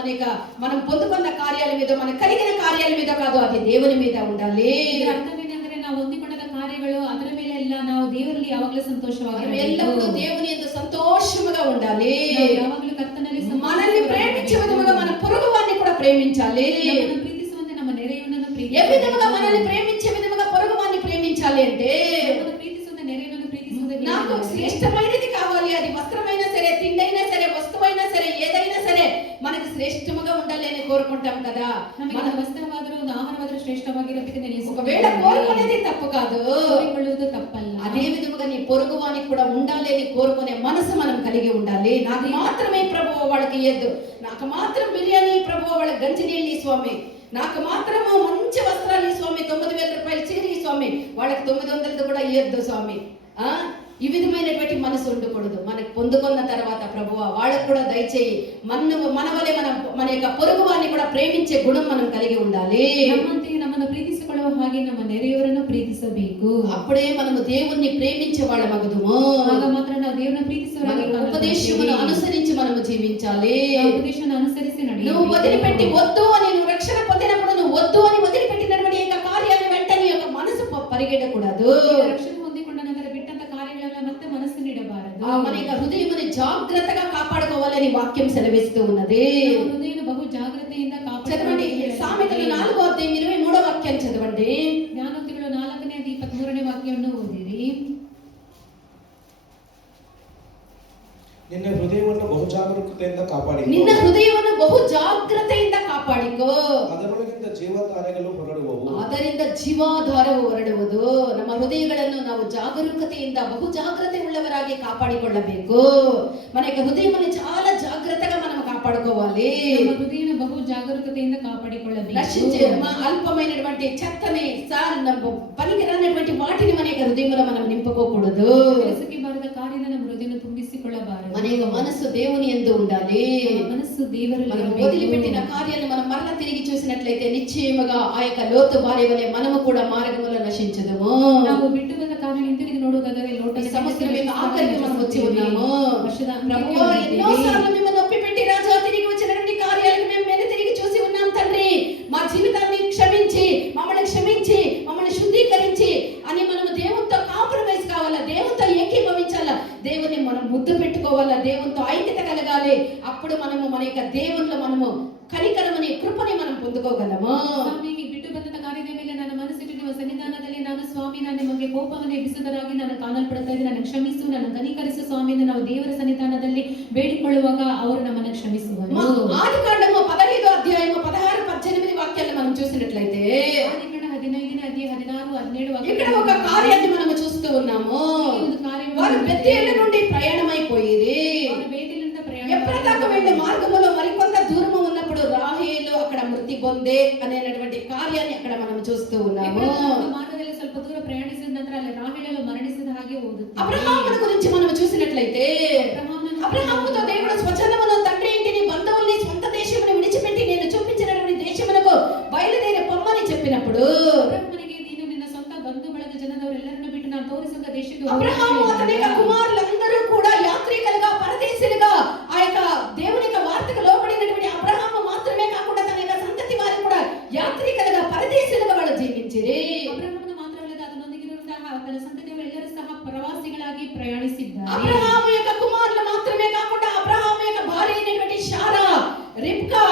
మనం పొందుకున్న కార్యాల మీద, మన కలిగిన కార్యాల మీద కాదు, అది దేవుని మీద ఉండాలి. ಅರ್ಥವೇನೆಂದರೆ ನಾವು ಹೊಂದಿಕೊಂಡ ಕಾರ್ಯಗಳು ಅದರ ಮೇಲೆ ಎಲ್ಲ ನಾವು ದೇವರಲ್ಲಿ ಯಾವಾಗಲೂ మనం ಸಂತೋಷವಾಗಿರಬೇಕು. ఎల్లప్పుడూ దేవుని యందు సంతోషముగా ఉండాలి. ನಾವು ಯಾವಾಗಲೂ ಕರ್ತನಲ್ಲಿ మనల్ని ప్రేమించే విధముగా మన పొరుగు వారిని కూడా ప్రేమించాలి. ನಮ್ಮನ್ನು ಪ್ರೀತಿಸುವಂತೆ ನಮ್ಮ ನೆರೆಯವನನ್ನು ఏ విధముగా మనల్ని ప్రేమించే విధముగా పొరుగు వారిని ప్రేమించాలి అంటే, ನಮ್ಮನ್ನು ಪ್ರೀತಿಸುವಂತೆ ನೆರೆಯವನನ್ನು ಪ್ರೀತಿಸುವುದೇ నాకు శ్రేష్టమైనది కావాలి, అది వస్త్రమైనా సరే, తిండైనా సరే, వస్తువైనా సరే, ఏదైనా సరే మనకు శ్రేష్టముగా ఉండాలి అని కోరుకుంటాం కదా. ನಮಗೆ ಒಂದು ವಸ್ತ್ರವಾದರೂ ಒಂದು ಆಹಾರವಾದರೂ ಶ್ರೇಷ್ಠವಾಗಿರಬೇಕೆಂದು ఒకవేళ కోరుకునేది తప్పు కాదు, ಕೋರಿಕೊಳ್ಳುವುದು ತಪ್ಪಲ್ಲ. అదే విధముగా నీ పొరుగు వానికి కూడా ఉండాలి అని కోరుకునే మనసు మనం కలిగి ఉండాలి. నాకు మాత్రమే ప్రభువు వాళ్ళకి ఇయ్యద్దు, నాకు మాత్రం బిర్యానీ ప్రభువు వాళ్ళ గంజి నీళ్ళు ఈ స్వామి, నాకు మాత్రము మంచి వస్త్రాలు ఈ స్వామి, 9,000 రూపాయలు చీర ఈ స్వామి, వాళ్ళకి 900 కూడా ఇయ్యద్దు స్వామి. ఈ విధమైనటువంటి మనసు ఉండకూడదు. మనకు పొందుకున్న తర్వాత ప్రభువా వాళ్ళకు కూడా దయచేయి మన వలె మన యొక్క పొరుగు వారిని కూడా ప్రేమించే గుణం మనం కలిగి ఉండాలి. ನಮ್ಮಂತೆಯೇ ನಮ್ಮನ್ನು ಪ್ರೀತಿಸಿಕೊಳ್ಳುವ ಹಾಗೆ ನಮ್ಮ ನೆರೆಯವರನ್ನು ಪ್ರೀತಿಸಬೇಕು. అప్పుడే మనము దేవుణ్ణి ప్రేమించే వాళ్ళమగుదుము. ಆಗ ಮಾತ್ರ ನಾವು ದೇವರನ್ನು ಪ್ರೀತಿಸುವವರಾಗಿ ఉపదేశమును అనుసరించి మనము జీవించాలి. ఉపదేశాన్ని అనుసరిಸಿ ನಡೆಯಬೇಕು. నువ్వు వదిలిపెట్టి వద్దు అని, నువ్వు రక్షణ పొందినప్పుడు నువ్వు వద్దు అని వదిలిపెట్టినటువంటి యొక్క కార్యాన్ని వెంటనే యొక్క మనసు పరిగెట్టకూడదు. రక్షణ పొందికొండ ನಂತರ ಬಿಟ್ಟಂತ ಕಾರ್ಯಗಳೆಲ್ಲ ಮತ್ತೆ ಮನಸ್ಸನ್ನು ಇಡಬಾರದು. మన యొక్క హృదయముని జాగ్రత్తగా కాపాడుకోవాలని వాక్యం సెలవిస్తూ ఉన్నది. హృదయం బహు జాగ్రత్తಯಿಂದ చదవండి సామెతలు 4వ అధ్యాయం 23వ వాక్యాన్ని చదవండి. జ్ఞానోక్తిಗಳು 4ನೇ ಅಧ್ಯಾಯ 23ನೇ ವಾಕ್ಯವನ್ನು ಓದಿರಿ. ನಿನ್ನ ಹೃದಯವನ್ನು ಬಹು ಜಾಗರೂಕತೆಯಿಂದ ಕಾಪಾಡಿಕೋ. ನಿನ್ನ ಹೃದಯವನ್ನು ಬಹು ಜಾಗ್ರತೆಯಿಂದ ಕಾಪಾಡಿಕೋ. ಅದರೊಳಗಿಂದ ಜೀವಧಾರೆಗಳು ಹೊರಡುವವು. ಅದರಿಂದ ಜೀವಾಧಾರವು ಹೊರಡುವುದು. ನಮ್ಮ ಹೃದಯಗಳನ್ನು ನಾವು ಜಾಗರೂಕತೆಯಿಂದ ಬಹು ಜಾಗ್ರತೆ ಉಳ್ಳವರಾಗಿ ಕಾಪಾಡಿಕೊಳ್ಳಬೇಕು. మన యొక్క హృదయముని చాలా జాగ్రత్తగా మనం కాపాడుకోవాలి. ನಮ್ಮ ಹೃದಯನ ಬಹು ಜಾಗರೂಕತೆಯಿಂದ ಕಾಪಾಡಿಕೊಳ್ಳಬೇಕು. నశించే అల్పమైనటువంటి చెత్తని పనికిరానటువంటి వాటిని మన యొక్క హృదయంలో మనం నింపుకోకూడదు. ಕೆಲಸಕ್ಕೆ ಬಾರದ ಕಾರ್ಯದ ನಮ್ಮ ಹೃದಯನ ತುಂಬಿಸಿಕೊಳ್ಳಬಾರದು. మన యొక్క మనసు దేవుని యందు ఉండాలి. మనస్సు ದೇವರಲ್ಲಿ మనం వదిలిపెట్టిన కార్యాలను మనం మరలా తిరిగి చూసినట్లయితే నిశ్చయముగా ఆ యొక్క లోతు భార్య వలె మనము కూడా మార్గములో నశించదుము. ನಾವು ಬಿಟ್ಟು ಬಂದ ಕಾರ್ಯ ಹಿಂತಿರುಗಿ ನೋಡುವುದಾದರೆ ಲೋಟದ సంవత్సరం ఆఖరికి మనం వచ్చి ఉన్నాము. ప్రభువా ఎన్నోసార్లు మిమ్మల్ని నొప్పిపెట్టి రాజా తిరిగి వచ్చినటువంటి కార్యాలకు మేము వెను తిరిగి చూసి ఉన్నాం తండ్రి. మా జీవితాన్ని క్షమించి మమ్మల్ని శుద్ధీకరించి అని మనము దేవునితో కాంప్రమైజ్ కావాలా, దేవునితో ఏకీభవించాలా, దేవుని మనం ముద్దు పెట్టుకోవాలా, దేవునితో ఐక్యత కలగాలి. అప్పుడు మనము మన యొక్క దేవునిలో మనము కనికరమని కృపని మనం పొందుకోగలము. ಸ್ವಾಮಿಗೆ ಬಿಟ್ಟು ಬಂದ ಕಾರ್ಯದ ಮೇಲೆ ನನ್ನ ಮನಸ್ಸಿಟ್ಟು ನಿಮ್ಮ ಸನ್ನಿಧಾನದಲ್ಲಿ ನಾನು ಸ್ವಾಮಿ ನಾನು ನಿಮಗೆ ಕೋಪವನ್ನು ಎಬ್ಬಿಸುವುದರಾಗಿ ನಾನು ಕಾಣಲ್ಪಡ್ತಾ ಇದ್ದೆ, ನನ್ನ ಕ್ಷಮಿಸು, ನನ್ನ ಕನಿಕರಿಸು ಸ್ವಾಮಿ ಎಂದು ನಾವು ದೇವರ ಸನ್ನಿಧಾನದಲ್ಲಿ ಬೇಡಿಕೊಳ್ಳುವಾಗ ಅವರು ನಮ್ಮನ್ನು ಕ್ಷಮಿಸುವರು. ఆదికాండము 15వ అధ్యాయము 16, 18 వాక్యాలను మనం చూసినట్లయితే ಆದಿಕಾಂಡ 15ನೇ ಅಧ್ಯಾಯ 16, 17 ఇక్కడ ఒక కార్యాన్ని మనం చూస్తూ ఉన్నాము. వారు బెతేలు నుండి ప్రయాణమైపోయిరి. ఎప్పటిదాకా వెళ్ళే మార్గములో మరికొంత దూరము ఉన్నప్పుడు రాహేలు అక్కడ మృతి పొందే అనేటువంటి కార్యాన్ని అక్కడ మనం చూస్తూ ఉన్నాము. మార్గದಲ್ಲಿ ಸ್ವಲ್ಪ ದೂರ ಪ್ರಯಾಣಿಸಿದ ನಂತರ ಅಲ್ಲಿ ರಾಹೇಲಳು ಮರಣಿಸಿದ ಹಾಗೆ ಓದುತ್ತೇವೆ. అబ్రహామును గురించి మనం చూసినట్లయితే అబ్రహాముతో దేవుడు స్వజనమును, తండ్రి ఇంటిని, బంధువుల్ని, స్వంత దేశమును విడిచిపెట్టి నేను చూపించినటువంటి దేశమునకు బయలుదేరి పొమ్మని చెప్పినప్పుడు ಅಬ್ರಹಾಮನಿಗೆ ನೀನು ನಿನ್ನ ಸ್ವಂತ ಬಂಧು ಬಳಗ ಜನದವರೆಲ್ಲರನ್ನು ಬಿಟ್ಟು ನಾನು ತೋರಿಸಿದ ದೇಶಕ್ಕೆ అబ్రహాము అతని యొక్క కుమారులందరూ కూడా యాత్రికులుగా, పరదేశులుగా ఆ యొక్క దేవుని యొక్క వార్తకు లోబడినటువంటి అబ్రహాము మాత్రమే కాకుండా తన యొక్క సంతతి వారు కూడా యాత్రికులుగా, పరదేశులుగా వాళ్ళు జీవించిరి. ಅಬ್ರಹಾಮನ ಮಾತ್ರವಲ್ಲದೆ ಅದನೊಂದಿಗಿರುವಂತಹ ತನ್ನ ಸಂತತಿಯವರೆಲ್ಲರೂ ಸಹ ಪ್ರವಾಸಿಗಳಾಗಿ ಪ್ರಯಾಣಿಸಿದ್ದಾರೆ. అబ్రహాము యొక్క కుమారులు మాత్రమే కాకుండా అబ్రహాము యొక్క భార్య అయినటువంటి శారా, రిబ్కా,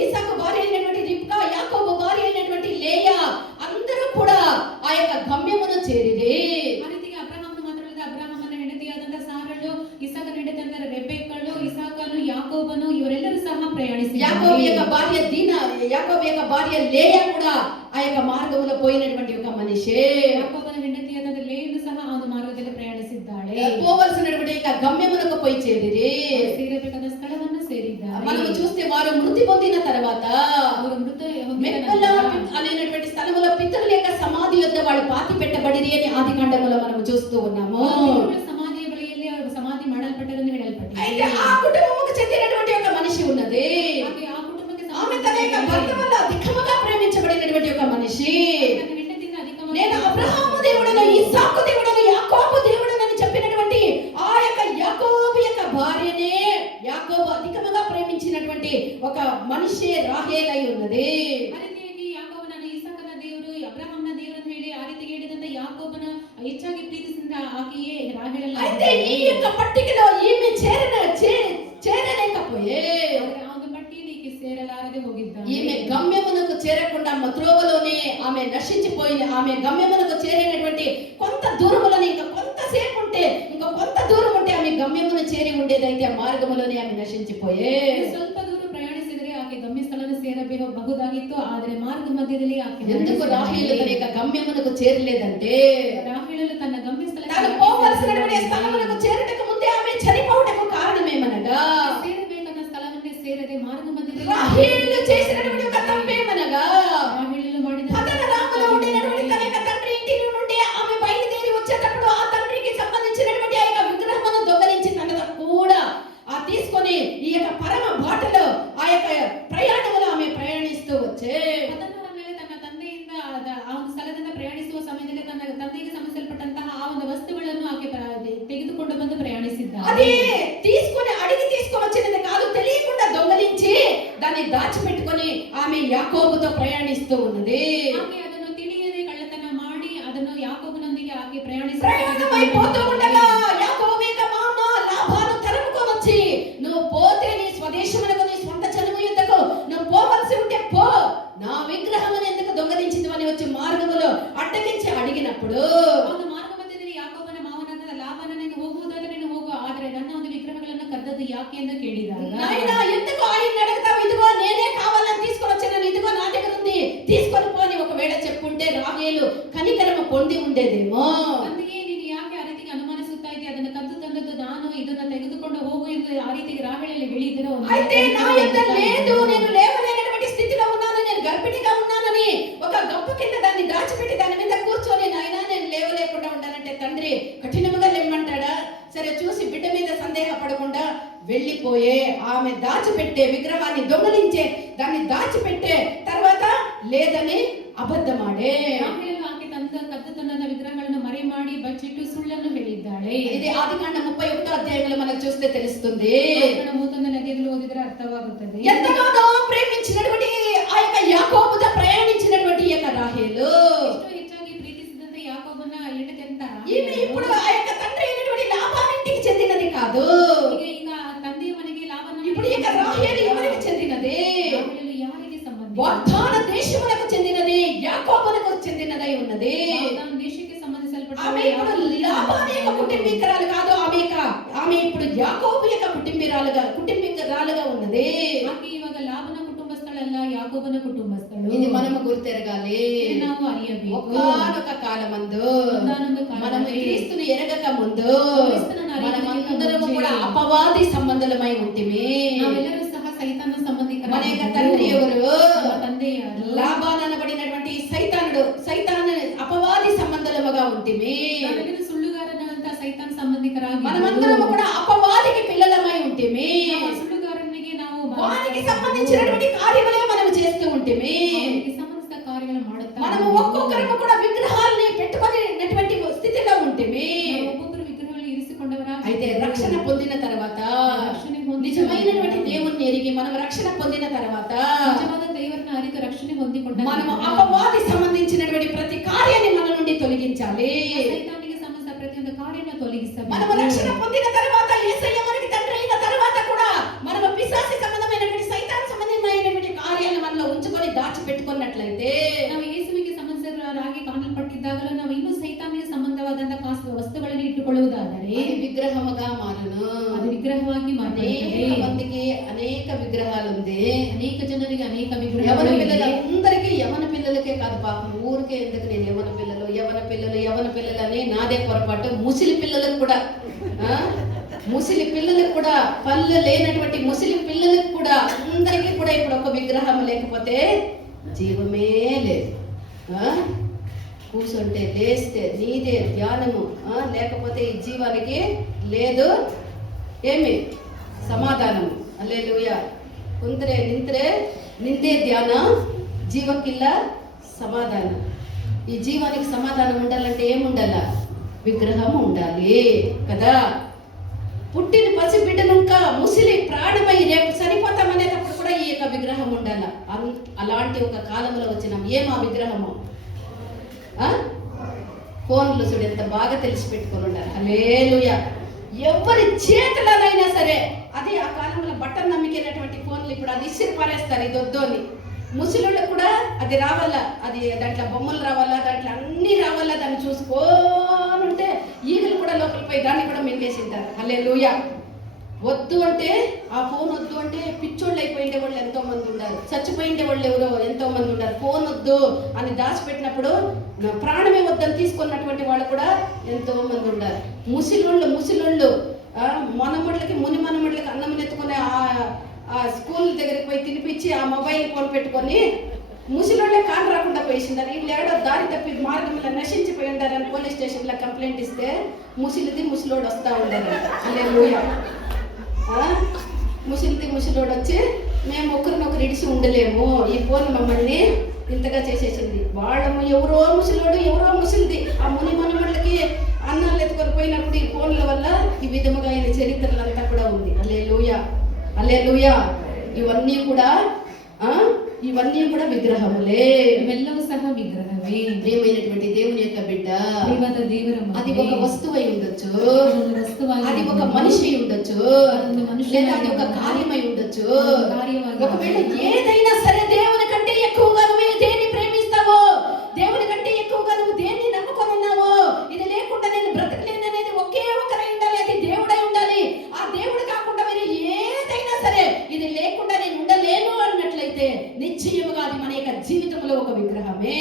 ఈసాకు భార్య అయినటువంటి రిబ్కా, యాకోబు భార్య అయినటువంటి లేయా అందరూ కూడా ఆ యొక్క గమ్యమును చేరిరి. ಆ ರೀತಿಗೆ ಅಬ್ರಹಾಮನ ಮಾತ್ರವಲ್ಲದೆ ಅಬ್ರಹಾಮನ ಹೆಂಡತಿಯಾದಂತಹ ಸಾರಳು, ಇಸಾಕನ ಹೆಂಡತಿಯಾದಂತಹ ರೆಬೆಕ್ಕಳು, ಇಸಾಕನು, ಯಾಕೋಬನು ಇವರೆಲ್ಲರೂ ಸಹ ಪ್ರಯಾಣಿಸಿದ್ದಾರೆ. యాకోబు యొక్క భార్య దీనా, యాకోబు యొక్క భార్య లేయా కూడా ఆ యొక్క మార్గములో పోయినటువంటి ఒక మనిషే. ಯಾಕೋಬನ ಹೆಂಡತಿಯಾದಂತಹ ಲೇಯನು ಸಹ ಆ ಒಂದು ಮಾರ್ಗದಲ್ಲಿ ಪ್ರಯಾಣಿಸಿದ್ದಾಳೆ. పోవలసినటువంటి యొక్క గమ్యమునకు పోయి చేరిరి. ಸೇರಬೇಕಾದ ಸ್ಥಳವನ್ನು ಸೇರಿದ್ದಾರೆ. మనం చూస్తే వారు మృతి పొందిన తర్వాత ಅವರು ಮೃತ మెప్పలా అనేటువంటి స్థలములో పితరుల యొక్క సమాధి యొద్ద వాళ్ళు పాతి పెట్టబడిరి అని ఆదికాండములో మనం చూస్తూ ఉన్నాము. సమాధిಯ ಬಳಿಯಲ್ಲಿ ಅವರು ಸಮಾಧಿ ಮಾಡಲ್ಪಟ್ಟರೆಂದು ಹೇಳಲ್ಪಟ್ಟಿದೆ. అయితే ఆ కుటుంబముకు చెందినటువంటి ఒక మనిషి ఉన్నది. ఆ కుటుంబಕ್ಕೆ ఆమె తన యొక్క భర్త వల్ల అధికముగా ప్రేమించబడినటువంటి ఒక మనిషి. ಹೆಂಡತಿಯಿಂದ ಅಧಿಕವಾಗಿ నేను అబ్రహాము దేవుడను, ఇస్సాకు దేవుడను, యాకోబు దేవుడను అని చెప్పినటువంటి ఆ యొక్క యాకోబు యొక్క భార్యనే యాకోబు అధికముగా ప్రేమించినటువంటి ఒక మనిషి రాహేల్ అయి ఉన్నది. ಆ ರೀತಿಯಾಗಿ ಯಾಕೋಬನ ಇಸಾಕನ ದೇವರು ಅಬ್ರಹಾಮನ ದೇವರನ್ನು ಹೇಳಿ ಆ ರೀತಿಗೆ ಹೇಳಿದ గమ్యమునకు చేరకుండా త్రోవలోనే ఆమె నశించిపోయింది. ఆమె గమ్యమునకు చేరినటువంటి కొంత దూరములని ఇంకా కొంతసేపు ఉంటే, ఇంకా కొంత దూరం ఉంటే ఆమె గమ్యమును చేరి ఉండేదైతే ఆ మార్గములోనే ఆమె ನಶಿಸಿపోయే. ಸ್ವಲ್ಪ ದೂರ ಪ್ರಯಾಣಿಸಿದರೆ ಆಕೆ ಗಮ್ಯ ಸ್ಥಳವನ್ನು ಸೇರಬಹುದಾಗಿತ್ತು. ಆದರೆ ಮಾರ್ಗ ಮಧ್ಯದಲ್ಲಿ ಆಕೆ ఎందుకు రాహేలు తన యొక్క గమ్యమునకు చేరలేదంటే, రాహేలు తన గమ్య స్థలం తాను పోవలసినటువంటి స్థలమునకు చేరుటకు ముందే ఆమె చనిపోవటకు కారణమేమనగా, ಸೇರಬೇಕಾದ ಸ್ಥಳವನ್ನೇ ಸೇರದೆ ಮಾರ್ಗ ಮಧ್ಯದಲ್ಲಿ రాహేలు చేసినటువంటి ఒక తప్పేమనగా, ರಾಹೇಲು ಮಾಡಿದ పదనరాములో ఉండినటువంటి తన యొక్క తండ్రి ఇంటి నుండి ఆమె బయలుదేరి వచ్చేటప్పుడు ఆ తండ్రికి సంబంధించినటువంటి ఆ యొక్క విగ్రహమును దొంగలించి తనతో కూడా ఆ తీసుకొని ఈ యొక్క పరమ బాటలో ఆ యొక్క ప్రయాణములో ఆమె ప్రయాణిస్తూ వచ్చే. ಪದನರ ಮೇಲೆ ತನ್ನ ತಂದೆಯಿಂದ ಆ ಒಂದು ಸ್ಥಳದಿಂದ ಪ್ರಯಾಣಿಸುವ ಸಮಯದಲ್ಲಿ ತನ್ನ ತಂದೆಗೆ ಸಂಬಂಧಪಟ್ಟಂತಹ ಆ ಒಂದು ವಸ್ತುಗಳನ್ನು ಆಕೆ ತೆಗೆದುಕೊಂಡು ಬಂದು ಪ್ರಯಾಣಿಸಿದ್ದಾಳೆ. అది తీసుకొని అడిగి తీసుకొని వచ్చినది కాదు, తెలియకుండా దొంగలించి దాన్ని దాచిపెట్టుకొని ఆమె యాకోబుతో ప్రయాణిస్తూ ఉన్నది. ಆಕೆ ಅದನ್ನು ತಿಳಿಯದೆ ಕಳ್ಳತನ ಮಾಡಿ ಅದನ್ನು ಯಾಕೋಬನೊಂದಿಗೆ ಆಕೆ ప్రయాణమైపోతూ ఉండగా యాకోబేక మామ లాభాను తరుముకొని వచ్చి, నువ్వు పోతే నీ స్వదేశమునకు నీ స్వంత జనము యుద్ధకు నువ్వు పోవలసి ఉంటే పో, నా విగ్రహమును ఎందుకు దొంగలించినవని వచ్చి మార్గములో అడ్డగించి అడిగినప్పుడు, ಒಂದು ಮಾರ್ಗ ಮಧ್ಯದಲ್ಲಿ ಯಾಕೋಬನ ಮಾವನಾದ ಲಾಭನ ನೀನು ಹೋಗುವುದಾದ್ರೆ ನೀನು ಹೋಗು, ಆದರೆ ನನ್ನ ಒಂದು ವಿಗ್ರಹಗಳನ್ನು ಕದ್ದದ್ದು ಯಾಕೆ ಎಂದು ಕೇಳಿದಾಗ, నాయనా ఎందుకు ఆయన అడుగుతావు, ఇదిగో నేనే కావాలని తీసుకొని వచ్చాను, ఇదిగో నా దగ్గర ఉంది తీసుకొని పోని ఒకవేళ చెప్పుంటే రాహేలు కనికరమ పొంది ఉండేదేమో. ತಂದೆಯೇ ನೀನು ಯಾಕೆ ಆ ರೀತಿಗೆ ಅನುಮಾನಿಸುತ್ತಾ ಇದ್ದೀಯ, ಅದನ್ನು ಕದ್ದು ತಂದದ್ದು ನಾನು, ಇದನ್ನ ತೆಗೆದುಕೊಂಡು ಹೋಗು ಎಂದು ಆ ರೀತಿಗೆ ರಾಹೇಲಲ್ಲಿ ಹೇಳಿದ್ರು. అయితే నా యొక్క లేదు, నేను లేవలేనటువంటి స్థితిలో ఉన్నాను, నేను గర్భిణిగా ఉన్నానని ఒక గొప్ప కింద దాన్ని దాచిపెట్టి దాని మీద కూర్చొని నాయనా నేను లేవలేకుండా ఉంటానంటే తండ్రి కఠినముగా లేమ్మంటాడా? సరే చూసి బిడ్డ మీద సందేహపడకుండా వెళ్ళిపోయే ఆమె దాచిపెట్టే విగ్రహాన్ని దొంగలించే దాన్ని దాచిపెట్టే తర్వాత లేదని అబద్ధమాడే. ರಾಹೇಲಳು ಆಕೆ ಕದ್ದು ತಂದ ವಿಗ್ರಹಗಳನ್ನು ಮರೆ ಮಾಡಿ ಬಚ್ಚಿಟ್ಟು ಸುಳ್ಳನ್ನು ಹೇಳಿದ್ದಾಳೆ. ఇది ఆదికాండ 31వ అధ్యాయంలో మనకు చూస్తే తెలుస్తుంది. 31ನೇ ಅಧ್ಯಾಯದಲ್ಲಿ ಓದಿದರೆ ಅರ್ಥವಾಗುತ್ತದೆ. ఎంతగానో ప్రేమించినటువంటి ఆ యొక్క యాకోబుతో ప్రయాణించినటువంటి ఈ యొక్క రాహేలు ಎಷ್ಟು ಹೆಚ್ಚಾಗಿ ಪ್ರೀತಿಸಿದಂತೆ ಯಾಕೋಬನ ಹೆಂಡತಿ ಅಂತ ఈమె ఇప్పుడు ఆ యొక్క తండ్రి అయినటువంటి లాబానింటికి చెందినది కాదు. ಈಗ ತಂದೆಯ ಮನೆಗೆ ಲಾಭನ ఇప్పుడు ఈ యొక్క రాహేలు ఎవరికి చెందినది? ರಾಹೇಲಳು ಯಾರಿಗೆ ಸಂಬಂಧ? వాగ్దాన దేశమునకు చెందినది, యాకోబునకు చెందినదై ఉన్నది. ವಾಗ್ದಾನ ದೇಶಕ್ಕೆ ಸಂಬಂಧಿಸಲ್ಪಟ್ಟ ఆమె ఇప్పుడు లాబాను యొక్క కుటుంబీకురాలు కాదు, ఆమె ఇప్పుడు యాకోబు యొక్క కుటుంబీకురాలుగా ఉన్నది. ಆಕೆ ಇವಾಗ ಲಾಭನ ಕುಟುಂಬಸ್ಥಳಲ್ಲ, ಯಾಕೋಬನ ಕುಟುಂಬಸ್ಥಳು. ఇది మనము గుర్తెరగాలి. ఇది ನಾವು ಅರಿಯಬೇಕು. ఒకానొక కాలమందు ಒಂದಾನೊಂದು ಕಾಲದಲ್ಲಿ మనము క్రీస్తుని ఎరగక ముందు క్రీస్తును అరియక మనమందరము ముందు కూడా అపవాది సంబంధులమై ఉంటిమి. ನಾವೆಲ್ಲರೂ ಸಹ ಸೈತಾನ ಸಂಬಂಧಿಕರಾಗಿದ್ದೇವೆ. మన యొక్క తండ్రి ఎవరు? ನಮ್ಮ ತಂದೆ ಯಾರು? లాబాను అనబడినటువంటి సైతాను అపవాది సంబంధులముగా ఉంటిమి. ನಾವೆಲ್ಲರೂ ಸುಳ್ಳುಗಾರನಂತ ಸೈತಾನ ಸಂಬಂಧಿಕರಾಗಿದ್ದೇವೆ. మనమందరము కూడా అపవాదికి పిల్లలమై ఉంటిమి. ಸುಳ್ಳುಗಾರನಿಗೆ ನಾವು వానికి సంబంధించినటువంటి కార్యములే మనం చేస్తూ ఉంటిమి. ಅವನಿಗೆ ಸಂಬಂಧಿಸಿದ ಕಾರ್ಯಗಳನ್ನು ಮಾಡುತ್ತಾ మనము ఒక్కొక్కరము కూడా విగ్రహాలని పెట్టుకునేటువంటి స్థితిలో ఉంటిమి. ఒక్కొక్కరు విగ్రహాలు ఇరిసిಕೊಂಡವರಾಗಿ. అయితే రక్షణ పొందిన తర్వాత, నిజమైనటువంటి దేవుణ్ణి ఎరిగి మనం రక్షణ పొందిన తర్వాత నిజವಾದ ದೇವರನ್ನ ಅರಿತು ರಕ್ಷಣೆ ಹೊಂದಿಕೊಂಡ మనం అపవాది సంబంధించినటువంటి ప్రతి కార్యాన్ని మన నుండి తొలగించాలి. ಸೈತಾನಿಗೆ ಸಂಬಂಧ ಪ್ರತಿಯೊಂದು ಕಾರ್ಯವನ್ನು ತೊಲಗಿಸಬೇಕು. మనం రక్షణ పొందిన తర్వాత, యేసయ్య మనకి తండ్రి అయిన తర్వాత కూడా మనం పిశాచి సంబంధమైనటువంటి సైతాన్ సంబంధమైనటువంటి కార్యాలను మనలో ఉంచుకొని దాచిపెట్టుకున్నట్లయితే, ನಾವು ಯೇಸುವಿಗೆ ಸಂಬಂಧಿಸಿದವರಾಗಿ ಕಾಣಲ್ಪಟ್ಟಿದ್ದಾಗಲೂ ನಾವು ಇನ್ನೂ ಸೈತಾನಿಗೆ ಸಂಬಂಧವಾದಂತಹ ವಸ್ತುಗಳನ್ನು ಇಟ್ಟುಕೊಳ್ಳುವುದಾದರೆ అది విగ్రహముగా మారును. ಅದು ವಿಗ್ರಹವಾಗಿ ಮಾರ್ಪಡುತ್ತದೆ. అనేక మందికి అనేక విగ్రహాలు ఉంది. ಅನೇಕ ಜನರಿಗೆ ಅನೇಕ యవన ವಿಗ್ರಹಗಳು ಇದೆ. పిల్లలందరికీ యవన పిల్లలకే కాదు పాపం, ఊరికే ఎందుకు నేను యవన పిల్లలు అని నాదే పొరపాటు. ముసిలి పిల్లలకు కూడా పళ్ళు లేనటువంటి ముసిలి పిల్లలకు కూడా అందరికీ కూడా ఇప్పుడు ఒక విగ్రహం లేకపోతే జీవమే లేదు. కూర్చుంటే లేస్తే నీదే ధ్యానము, లేకపోతే ఈ జీవానికి లేదు ఏమి సమాధానము. హల్లెలూయా. ಕುಂತ್ರೆ ನಿಂತ್ರೆ ನಿಂದೇ ಧ್ಯಾನ, జీవకిల్ల సమాధానం. ఈ జీవానికి సమాధానం ఉండాలంటే ఏముండాల? విగ్రహం ఉండాలి కదా. పుట్టిన పసిబిడ్డను ఇంకా ముసిలి ప్రాణమై రేపు చనిపోతామనేటప్పుడు కూడా ఈ యొక్క విగ్రహం ఉండాల. అలాంటి ఒక కాలంలో వచ్చినాం. ఏం ఆ విగ్రహము? ఫోన్లు చూడు ఎంత బాగా తెలిసి పెట్టుకొని ఉండాలి. హల్లెలూయా. ఎవరి చేతులనైనా సరే, అది ఆ కాలంలో బట్టలు నమ్మికేటటువంటి ఫోన్లు ఇప్పుడు అది ఇసిరి పారేస్తారు, ఇది వద్దు అని. ముసలోళ్ళకు కూడా అది రావాలా, అది దాంట్లో బొమ్మలు రావాలా, దాంట్లో అన్ని రావాలా, దాన్ని చూసుకోనుంటే ఈగలు కూడా లోపలికి పోయి దాన్ని కూడా మింగేసింటారు. హల్లెలూయా. వద్దు అంటే ఆ ఫోన్ వద్దు అంటే పిచ్చోళ్ళు అయిపోయిండే వాళ్ళు ఎంతో మంది ఉన్నారు, చచ్చిపోయిండే వాళ్ళు ఎవరో ఎంతో మంది ఉన్నారు. ఫోన్ వద్దు అని దాచిపెట్టినప్పుడు ప్రాణమే వద్దని తీసుకున్నటువంటి వాళ్ళు కూడా ఎంతో మంది ఉన్నారు. ముసిలోళ్ళు మనమళ్ళకి ముని మనమళ్ళకి అన్నం ఎత్తుకొని ఆ స్కూల్ దగ్గరికి పోయి తినిపించి ఆ మొబైల్ ఫోన్ పెట్టుకొని ముసిలోళ్ళే కాలు రాకుండా పోయిసిండారు. వీళ్ళు ఏడో దారి తప్పి మార్గంలో నశించిపోయి ఉండారని పోలీస్ స్టేషన్లో కంప్లైంట్ ఇస్తే ముసిలోడు వస్తూ ఉండారంట. హల్లెలూయా. ముసిలోడు వచ్చి మేము ఒకరినొకరు ఇడిచి ఉండలేము, ఈ ఫోన్ మమ్మల్ని ఇంతగా చేసేసింది. వాళ్ళము ఎవరో ముసిలోడు ఎవరో ముసిలిది ఆ ముని మనమళ్ళకి అన్నాలు ఎత్తుకొని పోయినప్పుడు ఈ ఫోన్ల వల్ల ఈ విధముగా ఆయన చరిత్రలంతా కూడా ఉంది. హల్లెలూయా. హల్లెలూయా. ఇవన్నీ కూడా విగ్రహములే, ఇವೆಲ್ಲವೂ ಸಹ విగ్రహమే. ప్రియమైనటువంటి దేవుని యొక్క బిడ్డ, అది ఒక వస్తువు అయి ఉండొచ్చు, అది ఒక మనిషి అయి ఉండొచ్చు, లేదా అది ఒక కార్యమై ఉండొచ్చు. ఒకవేళ ఏదైనా సరే దేవుని కంటే ఎక్కువగా నువ్వు దేన్ని ప్రేమిస్తావో, దేవుని కంటే ఎక్కువగా నువ్వు దేన్ని నమ్ముకొని ఉన్నావో, ఇది లేకుండా నేను బ్రతకలేను అనేది ఒకే ఒకరై ఉండాలి, అది దేవుడై ఉండాలి. ఆ దేవుడు కాకుండా వేరే ఏదైనా సరే ఇది లేకుండా నేను ఉండలేను అన్నట్లయితే నిశ్చయముగా అది మన యొక్క జీవితంలో ఒక విగ్రహమే.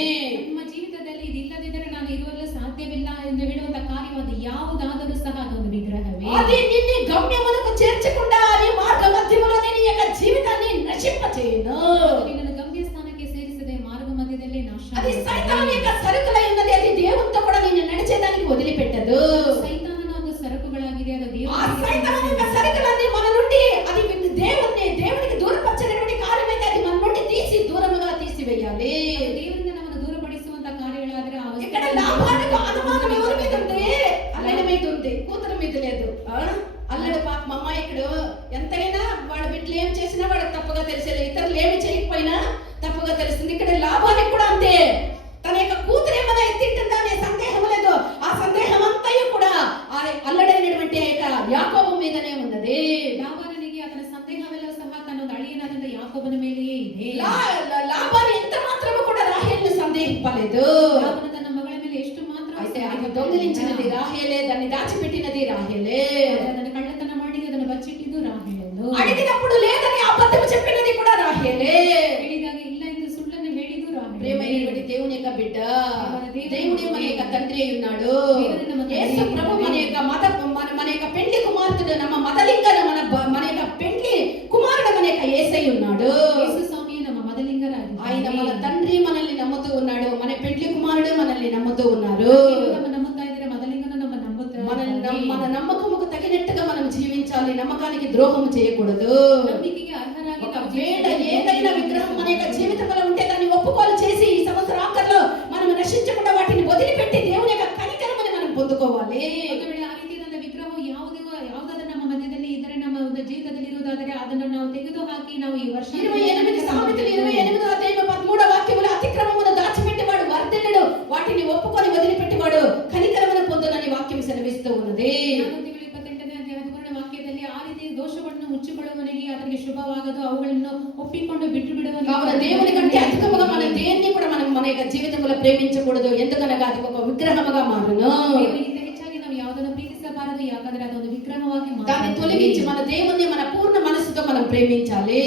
ನಮ್ಮ ಜೀವಿತದಲ್ಲಿ ಇದಿಲ್ಲದಿದ್ದರೆ ನಾನು ಇರುವಲು ಸಾಧ್ಯವಿಲ್ಲ ಎಂದು ಹೇಳುವಂತ ಕಾರ್ಯವಾದ ಯಾವುದಾದರೂ ಸಹ ಅದೊಂದು ವಿಗ್ರಹವೇ. అది నిన్ను గమ్యమునకు చేర్చకుండా నీ మార్గ మధ్యములో నీ యొక్క జీవితాన్ని నశింపచేయును. నిన్ను గమ్య స్థానಕ್ಕೆ ಸೇರಿಸದೆ మార్గ మధ్యದಲ್ಲೇ ನಾಶ. అది సైతాను యొక్క సరుకులై ఉన్నది, అది దేవునితో కూడా నిన్ను నడిచేదానికి వదిలిపెట్టదు. సైతానನ ಒಂದು సరుకుಗಳಾಗಿದೆ, ಅದು ఆ సైతాను యొక్క సరుకులన్నీ మన నుండి అది దేవునికి దూరపరచేటువంటి కార్యమైతే అది మన నుండి తీసి దూరముగా తీసివేయాలి. దేవునిಂದ ನಮ್ಮನ್ನು ದೂರಪಡಿಸುವಂತ ಕಾರ್ಯಗಳಾದರೆ ఇక్కడ లాభానికి అనుమానం ఎవరి మీద ఉంది? అల్లడి మీద ఉంది, కూతురు మీద లేదు. అల్లడు పాపం అమ్మాయి ఇక్కడ ఎంతైనా వాళ్ళ బిడ్డలు ఏం చేసినా వాడికి తప్పుగా తెలిసేది, ఇతరులు ఏమి చేయకపోయినా తప్పుగా తెలుస్తుంది. ఇక్కడ లాభానికి కూడా అంతే. తన యొక్క కూతురు ఏమైనా ఎత్తింటుందా అనే సందేహం లేదు. ఆ సందేహం అంతా కూడా అల్లడైనటువంటి యాకోబు మీదనే ఉన్నది. లాభానికి అతని సందేహವೆಲ್ಲ సహ తన అಳಿಯನಾದ యాకోబుನ ಮೇಲೆಯೇ ಇದೆ. లాభాన్ని ఎంత మాత్రము కూడా రాహేలును సందేహింపలేదు. లాభాను తన మಗಳ ಮೇಲೆ ಎಷ್ಟು ಮಾತ್ರ అయితే అది దొంగిలించినది రాహేలే, దాన్ని దాచిపెట్టినది రాహేలే, ಅದನ್ನು ಕಳ್ಳತನ ಮಾಡಿ ಅದನ್ನು ಬಚ್ಚಿಟ್ಟಿದ್ದು ರಾಹೇಲನು. అడిగినప్పుడు లేదని అబద్ధం చెప్పినది కూడా రాహేలే, ಹೇಳಿದಾಗ ಇಲ್ಲ ಎಂದು ಸುಳ್ಳನ್ನು ಹೇಳಿದ್ದು ರಾಹೇಲే. ప్రియమైనటువంటి దేవుని యొక్క బిడ్డ, దేవుడే మన యొక్క తండ్రి అయి ఉన్నాడు. యేసు ప్రభు మన యొక్క పెండ్లి కుమార్తెడు, ನಮ್ಮ మదలింగన మన యొక్క పెండ్లి కుమారుడు మన యొక్క యేసై ఉన్నాడు. యేసు స్వామి ನಮ್ಮ మదలింగరాగిದ್ದಾನೆ. ఆయన మన తండ్రి మనల్ని నమ్ముతూ ఉన్నాడు, మన పెండ్లి కుమారుడు మనల్ని నమ్ముతూ ఉన్నారు. ನಮ್ಮ ನಂಬುತ್ತಾ ಇದ್ದಾರೆ, మదలింగను ನಮ್ಮ ನಂಬುತ್ತಾರೆ. మన నమ్మకముకు తగినట్టుగా మనం జీవించాలి, నమ్మకానికి ద్రోహం చేయకూడదు. ನಂಬಿಕೆಗೆ అర్హರಾಗಿ ఒకవేళ ఏదైనా విగ్రహం మన యొక్క జీవితంలో ఉంటే దాన్ని ఒప్పుకోలు చేసి ఈ సంవత్సర ఆఖరిలో మనం నశించకుండా వాటిని వదిలిపెట్టి దేవుని యొక్క కనికరమని మనం పొందుకోవాలి. ఒకవేళ ఆ ರೀತಿಯಾದ ವಿಗ್ರಹವು ಯಾವುದಾದ್ರೂ ನಮ್ಮ ಮಧ್ಯದಲ್ಲಿ ಇದ್ದರೆ, ನಮ್ಮ ಒಂದು ಜೀವಿತದಲ್ಲಿ ಇರುವುದಾದರೆ ಅದನ್ನು ನಾವು ತೆಗೆದುಹಾಕಿ ನಾವು ಈ ವರ್ಷ 28 సామెతలు 28వ అధ్యాయం 13వ వాక్యములో అతిక్రమమును దాచిపెట్టేవాడు వర్ధిల్లుడు, వాటిని ఒప్పుకొని వదిలిపెట్టేవాడు కనికరమును పొందునని వాక్యం సెలవిస్తూ ఉన్నది. 28ನೇ ಅಧ್ಯಾಯ 13ನೇ ವಾಕ್ಯದಲ್ಲಿ ಆ ರೀತಿ ದೋಷವನ್ನು ಮುಚ್ಚಿಕೊಳ್ಳುವವನಿಗೆ ಅದಕ್ಕೆ ಶುಭವಾಗದು, ಅವುಗಳನ್ನು ಒಪ್ಪಿಕೊಂಡು ಬಿಟ್ಟು ಬಿಡುವನು. కావున దేవుని కంటే అధికముగా మనం దేన్ని కూడా మనం మన యొక్క జీవితంలో ప్రేమించకూడదు, ఎందుకనగా అది ఒక విగ్రహముగా మారును. ఇంత ಹೆಚ್ಚಾಗಿ ನಾವು ಯಾವುದನ್ನು ಪ್ರೀತಿಸಬಾರದು, ಯಾಕಂದ್ರೆ ಅದೊಂದು ವಿಗ್ರಹವಾಗಿ దాన్ని తొలగించి మన దేవుణ్ణి మన పూర్ణ మనసుతో మనం ప్రేమించాలి.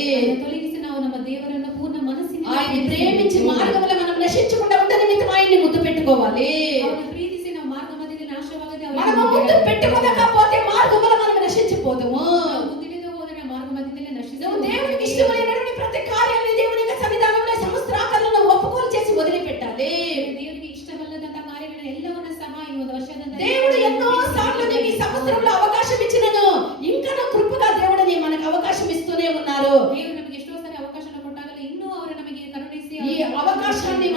ತೊಲಗಿಸಿ ನಾವು ನಮ್ಮ ದೇವರನ್ನು ಪೂರ್ಣ ಮನಸ್ಸಿನಿಂದ ఆయన్ని ప్రేమించి మార్గంలో మనం నశించకుండా ఉండ నిమిత్తం ఆయన్ని ముద్దు పెట్టుకోవాలి. ಅವರನ್ನು ಪ್ರೀತಿಸಿ ನಾವು ಮಾರ್ಗ ಮಧ್ಯದಲ್ಲಿ ನಾಶವಾಗದೆ మనము ముద్దు పెట్టుకోకపోతే మార్గంలో మనం నశించిపోతాము. ಮುದ್ದಿಡಿದು ಹೋದರೆ ಮಾರ್ಗ ಮಧ್ಯದಲ್ಲಿ నువ్వు దేవునికి ఇష్టమైనటువంటి ప్రతి కార్యాన్ని దేవుని యొక్క సన్నిధానంలో సమస్త ఆకరణను ఒప్పుకోలు చేసి వదిలిపెట్టాలి. ದೇವರಿಗೆ ಇಷ್ಟವಲ್ಲದಂತ ಕಾರ್ಯಗಳನ್ನು ಎಲ್ಲವನ್ನೂ ಸಹ ಈ ಒಂದು ವರ್ಷದಿಂದ దేవుడు ఎన్నో సార్లు నీకు ఈ సంవత్సరంలో అవకాశం ఇచ్చినను, ఇంకా కృపగా దేవుడిని మనకు అవకాశం ఇస్తూనే ఉన్నారు. ದೇವರು ನಮಗೆ ಎಷ್ಟೋ ಸಾರಿ ಅವಕಾಶವನ್ನು ಕೊಟ್ಟಾಗಲೇ ಇನ್ನೂ ಅವರು ನಮಗೆ ಕರುಣಿಸಿ ఈ అవకాశాన్ని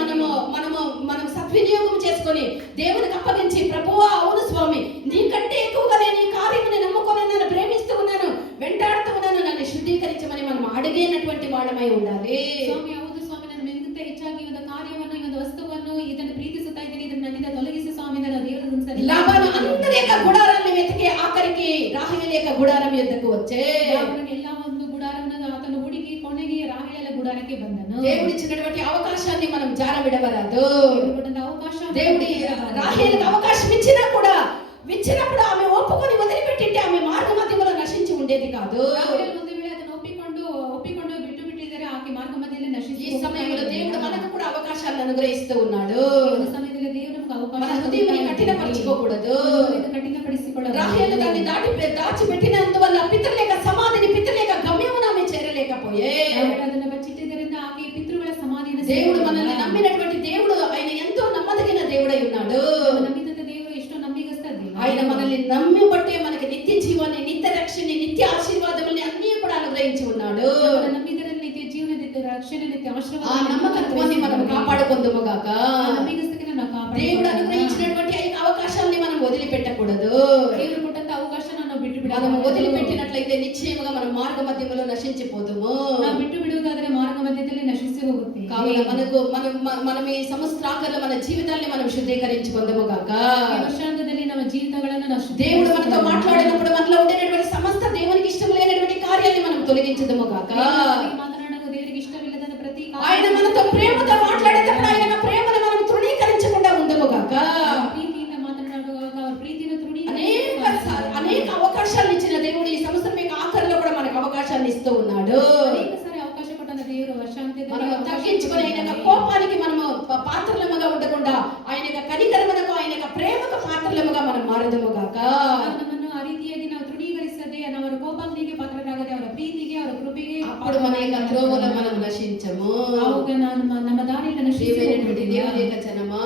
మనం సద్వినియోగం చేసుకొని దేవునికి అప్పగించి, ప్రభువా అవును స్వామి, నీకంటే ఎక్కువగా నేను ఈ కార్యముని నమ్ముకొని నన్ను ప్రేమిస్తూ ఉన్నాను, వెంటాడుతూ ఉన్నాను, నన్ను శుద్ధీకరించమని మనం అడిగేనటువంటి వాళ్ళమై ఉండాలి. ಸ್ವಾಮಿ ಹೌದು ಸ್ವಾಮಿ, ನಾನು ಮೆಂಗಿಂತ ಹೆಚ್ಚಾಗಿ ಒಂದು ಕಾರ್ಯವನ್ನು ಈ ಒಂದು ವಸ್ತುವನ್ನು ಇದನ್ನು ಪ್ರೀತಿಸುತ್ತಾ ಇದ್ದೀನಿ, ಇದನ್ನು ನನ್ನಿಂದ ತೊಲಗಿಸಿ ಸ್ವಾಮಿ, ನಾನು ದೇವರನ್ನು ಸರಿ. లాబాను అందరి యొక్క గుడారాన్ని వెతికి ఆఖరికి రాహేలు యొక్క గుడారం యొద్దకు వచ్చే. ಎಲ್ಲ ಒಂದು ಗುಡಾರವನ್ನು ಆತನು ಹುಡುಗಿ ಕೊನೆಗೆ ರಾಹೇಲಳ ಗುಡಾರಕ್ಕೆ ಯಾಕೆ ಬಂದನು? దేవుడిచ్చినటువంటి అవకాశాన్ని మనం జారవిడవరాదు. దేవుడు ಕೊಟ್ಟಂತ ಅವಕಾಶ దేవుడి రాహేలుకు అవకాశం ఇచ్చినప్పుడు ఆమె ఒప్పుకొని వదిలిపెట్టింటే ఆమె మార్గ మధ్యలో నశించి ఉండేది కాదు. ರಾಹೇಲ್ ಒಂದು ವೇಳೆ ಅದನ್ನು ಒಪ್ಪಿಕೊಂಡು ಬಿಟ್ಟು ಬಿಟ್ಟಿದ್ದಾರೆ, ಆಕೆ ಮಾರ್ಗ ಮಧ್ಯದಲ್ಲಿ ನಶಿಸಿ ఈ సమయంలో దేవుడు మనకు కూడా అవకాశాలను అనుగ్రహిస్తూ ఉన్నాడు. ಒಂದು ಸಮಯದಲ್ಲಿ ದೇವರು ನಮಗೆ ಅವಕಾಶ మన హృదయాన్ని కఠినపరచుకోకూడదు. కఠినపಡಿಸಿಕೊಳ್ಳ రాహేలు దాన్ని దాచిపెట్టినందువల్ల పితరుల యొక్క సమాధిని, పితరుల యొక్క గమ్యమును ఆమె చేరలేకపోయే. ಅದನ್ನು ಬಚ್ಚಿಟ್ಟಿದ್ದರಿಂದ ಆಕೆ ಪಿತೃಗಳ ಸಮಾಧಿಯನ್ನು దేవుడు మనల్ని నమ్మినటువంటి దేవుడు, ఆయన ఎంతో నమ్మదగిన దేవుడై ఉన్నాడు. ನಂಬಿದಂತ ದೇವರು ಎಷ್ಟೋ ನಂಬಿಗಸ್ತ ದೇವರು. ఆయన మనల్ని నమ్మి బట్టే మనకి నిత్య జీవాన్ని, నిత్య రక్షణని, నిత్య ఆశీర్వాదముల్ని అన్ని కూడా అనుగ్రహించి ఉన్నాడు. ನಂಬಿದರೆ ನಿತ್ಯ ಜೀವನ, ನಿತ್ಯ ರಕ್ಷಣೆ, ನಿತ್ಯ ಆಶೀರ್ವಾದ, ఆ నమ్మకత్వాన్ని మనం కాపాడుకుందుము గాక. ನಂಬಿಗಸ್ತಕ್ಕೆ ನಾವು ಕಾಪಾಡಿ. దేవుడు అనుగ్రహించినటువంటి ఈ అవకాశాన్ని మనం వదిలిపెట్టకూడదు. ದೇವರು ಕೊಟ್ಟಂತ ಅವಕಾಶನ ನಾವು ಬಿಟ್ಟು మనం ಬಿಡೋದು. వదిలిపెట్టినట్లయితే నిశ్చయముగా మనం మార్గ మధ్యములో నశించిపోదుము. ನಾವು ಬಿಟ್ಟು ಬಿಡುವುದಾದರೆ ಮಾರ್ಗ ಮಧ್ಯದಲ್ಲಿ ನಶಿಸಿ ಹೋಗುತ್ತೆ. కావున మనం ఈ సంవత్సరాకర్లో మన జీవితాన్ని మనం శుద్ధీకరించుకుందుము గాక. ಈ ವರ್ಷಾಂತದಲ್ಲಿ ನಮ್ಮ ಜೀವಿತಗಳನ್ನು ನಾವು దేవుడు మనతో మాట్లాడినప్పుడు మనలో ఉండేటువంటి సమస్త దేవునికి ఇష్టం లేనటువంటి కార్యాన్ని మనం తొలగించుదుము గాక. ಮಾತನಾಡುವ ದೇವರಿಗೆ ಇಷ್ಟವಿಲ್ಲದ ಪ್ರತಿ ఆయన మనతో ప్రేమతో మాట్లాడేటప్పుడు ఆయన ప్రేమను మనం తృణీకరించకుండా ఉందుము గాక. ಪ್ರೀತಿಯಿಂದ ಮಾತನಾಡುವಾಗ ಅವರ ಪ್ರೀತಿಯನ್ನು అనేక అవకాశాలు ఇచ్చిన దేవుడు ఈ సంవత్సరం యొక్క ఆఖరిలో కూడా మనకు అవకాశాన్ని ఇస్తూ ఉన్నాడు. ಅನೇಕ ಸಾರಿ ಅವಕಾಶ ಕೊಟ್ಟಂತ ದೇವರು ವರ್ಷಾಂತ್ಯದಲ್ಲಿ మనం తగ్గించుకొని ఆయన యొక్క కోపానికి మనము పాత్రలముగా ఉండకుండా ఆయన యొక్క కనికరమునకు, ఆయన యొక్క ప్రేమకు పాత్రలముగా మనం మారదుము గాక. ನಮ್ಮನ್ನು ಆ ರೀತಿಯಾಗಿ ನಾವು ತೃಣೀಕರಿಸದೆ ಅವರ ಕೋಪಾಗ್ನಿಗೆ ಪಾತ್ರರಾಗದೆ ಅವರ ಪ್ರೀತಿಗೆ, ಅವರ ಕೃಪೆಗೆ, అప్పుడు మన యొక్క త్రోవలో మనం నశించము. ಆವಾಗ ನಮ್ಮ ದಾರಿಯಲ್ಲಿ దేవుని యొక్క జనమా,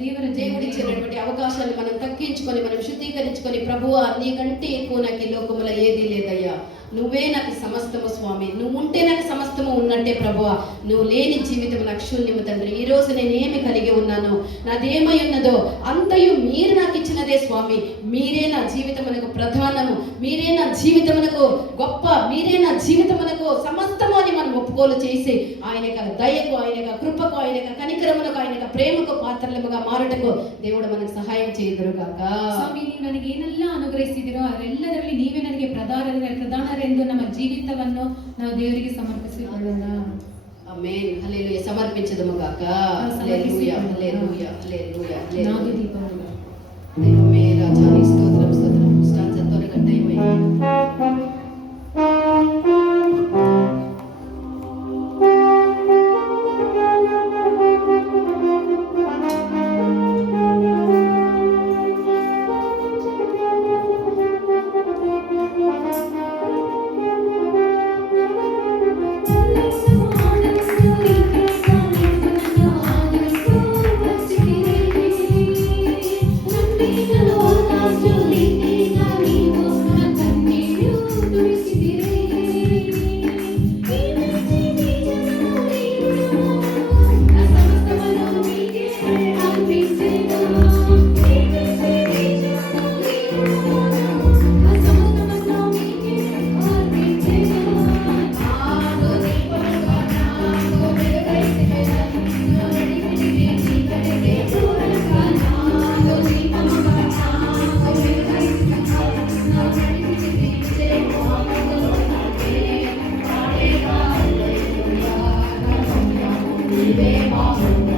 ದೇವರ దేవుడిచ్చినటువంటి అవకాశాన్ని మనం తగ్గించుకొని, మనం శుద్ధీకరించుకొని, ప్రభువా నీకంటే ఎక్కువ నాకు ఈ లోకములో ఏదీ లేదయ్యా, నువ్వే నాకు సమస్తము స్వామి, నువ్వు ఉంటే నాకు సమస్తము ఉన్నట్టే ప్రభువా, నువ్వు లేని జీవితం నాకు శూన్యము తండ్రి. ఈ రోజు నేనేమి కలిగి ఉన్నానో, నాదేమై ఉన్నదో అంతయు మీరు నాకు ఇచ్చినదే స్వామి. మీరే నా జీవితమునకు ప్రధానము, మీరే నా జీవితమునకు గొప్ప, మీరే నా జీవితమునకు సమస్తము అని మనం ఒప్పుకోలు చేసి ఆయన యొక్క దయకు, ఆయన యొక్క కృపకు, ఆయన యొక్క కనికరమునకు, ఆయన యొక్క ప్రేమకు పాత్రలముగా మారుటకు దేవుడు మనకు సహాయం చేయుదురుగాక. ಸ್ವಾಮಿ, ನೀವು ನನಗೆ ಏನೆಲ್ಲ ಅನುಗ್ರಹಿಸಿದಿರೋ ಅದೆಲ್ಲದರಲ್ಲಿ ನೀವೇ ನನಗೆ ಪ್ರಧಾನರೆಂದು ನಮ್ಮ ಜೀವಿತವನ್ನು ನಾವು ದೇವರಿಗೆ ಸಮರ್ಪಿಸಿಕೊಳ್ಳೋಣ. ಆಮೆನ್. ಹಲ್ಲೆಲೂಯಾ. ಸಮರ್ಪಿಸಿದము గాక. హల్లెలూయా, హల్లెలూయా, హల్లెలూయా, నాదు హల్లెలూయా. దీపముగా దైవమే రాజాని స్తోత్రం, స్తోత్రం. స్టాంజా త్వరగా టైం అయింది. Amen.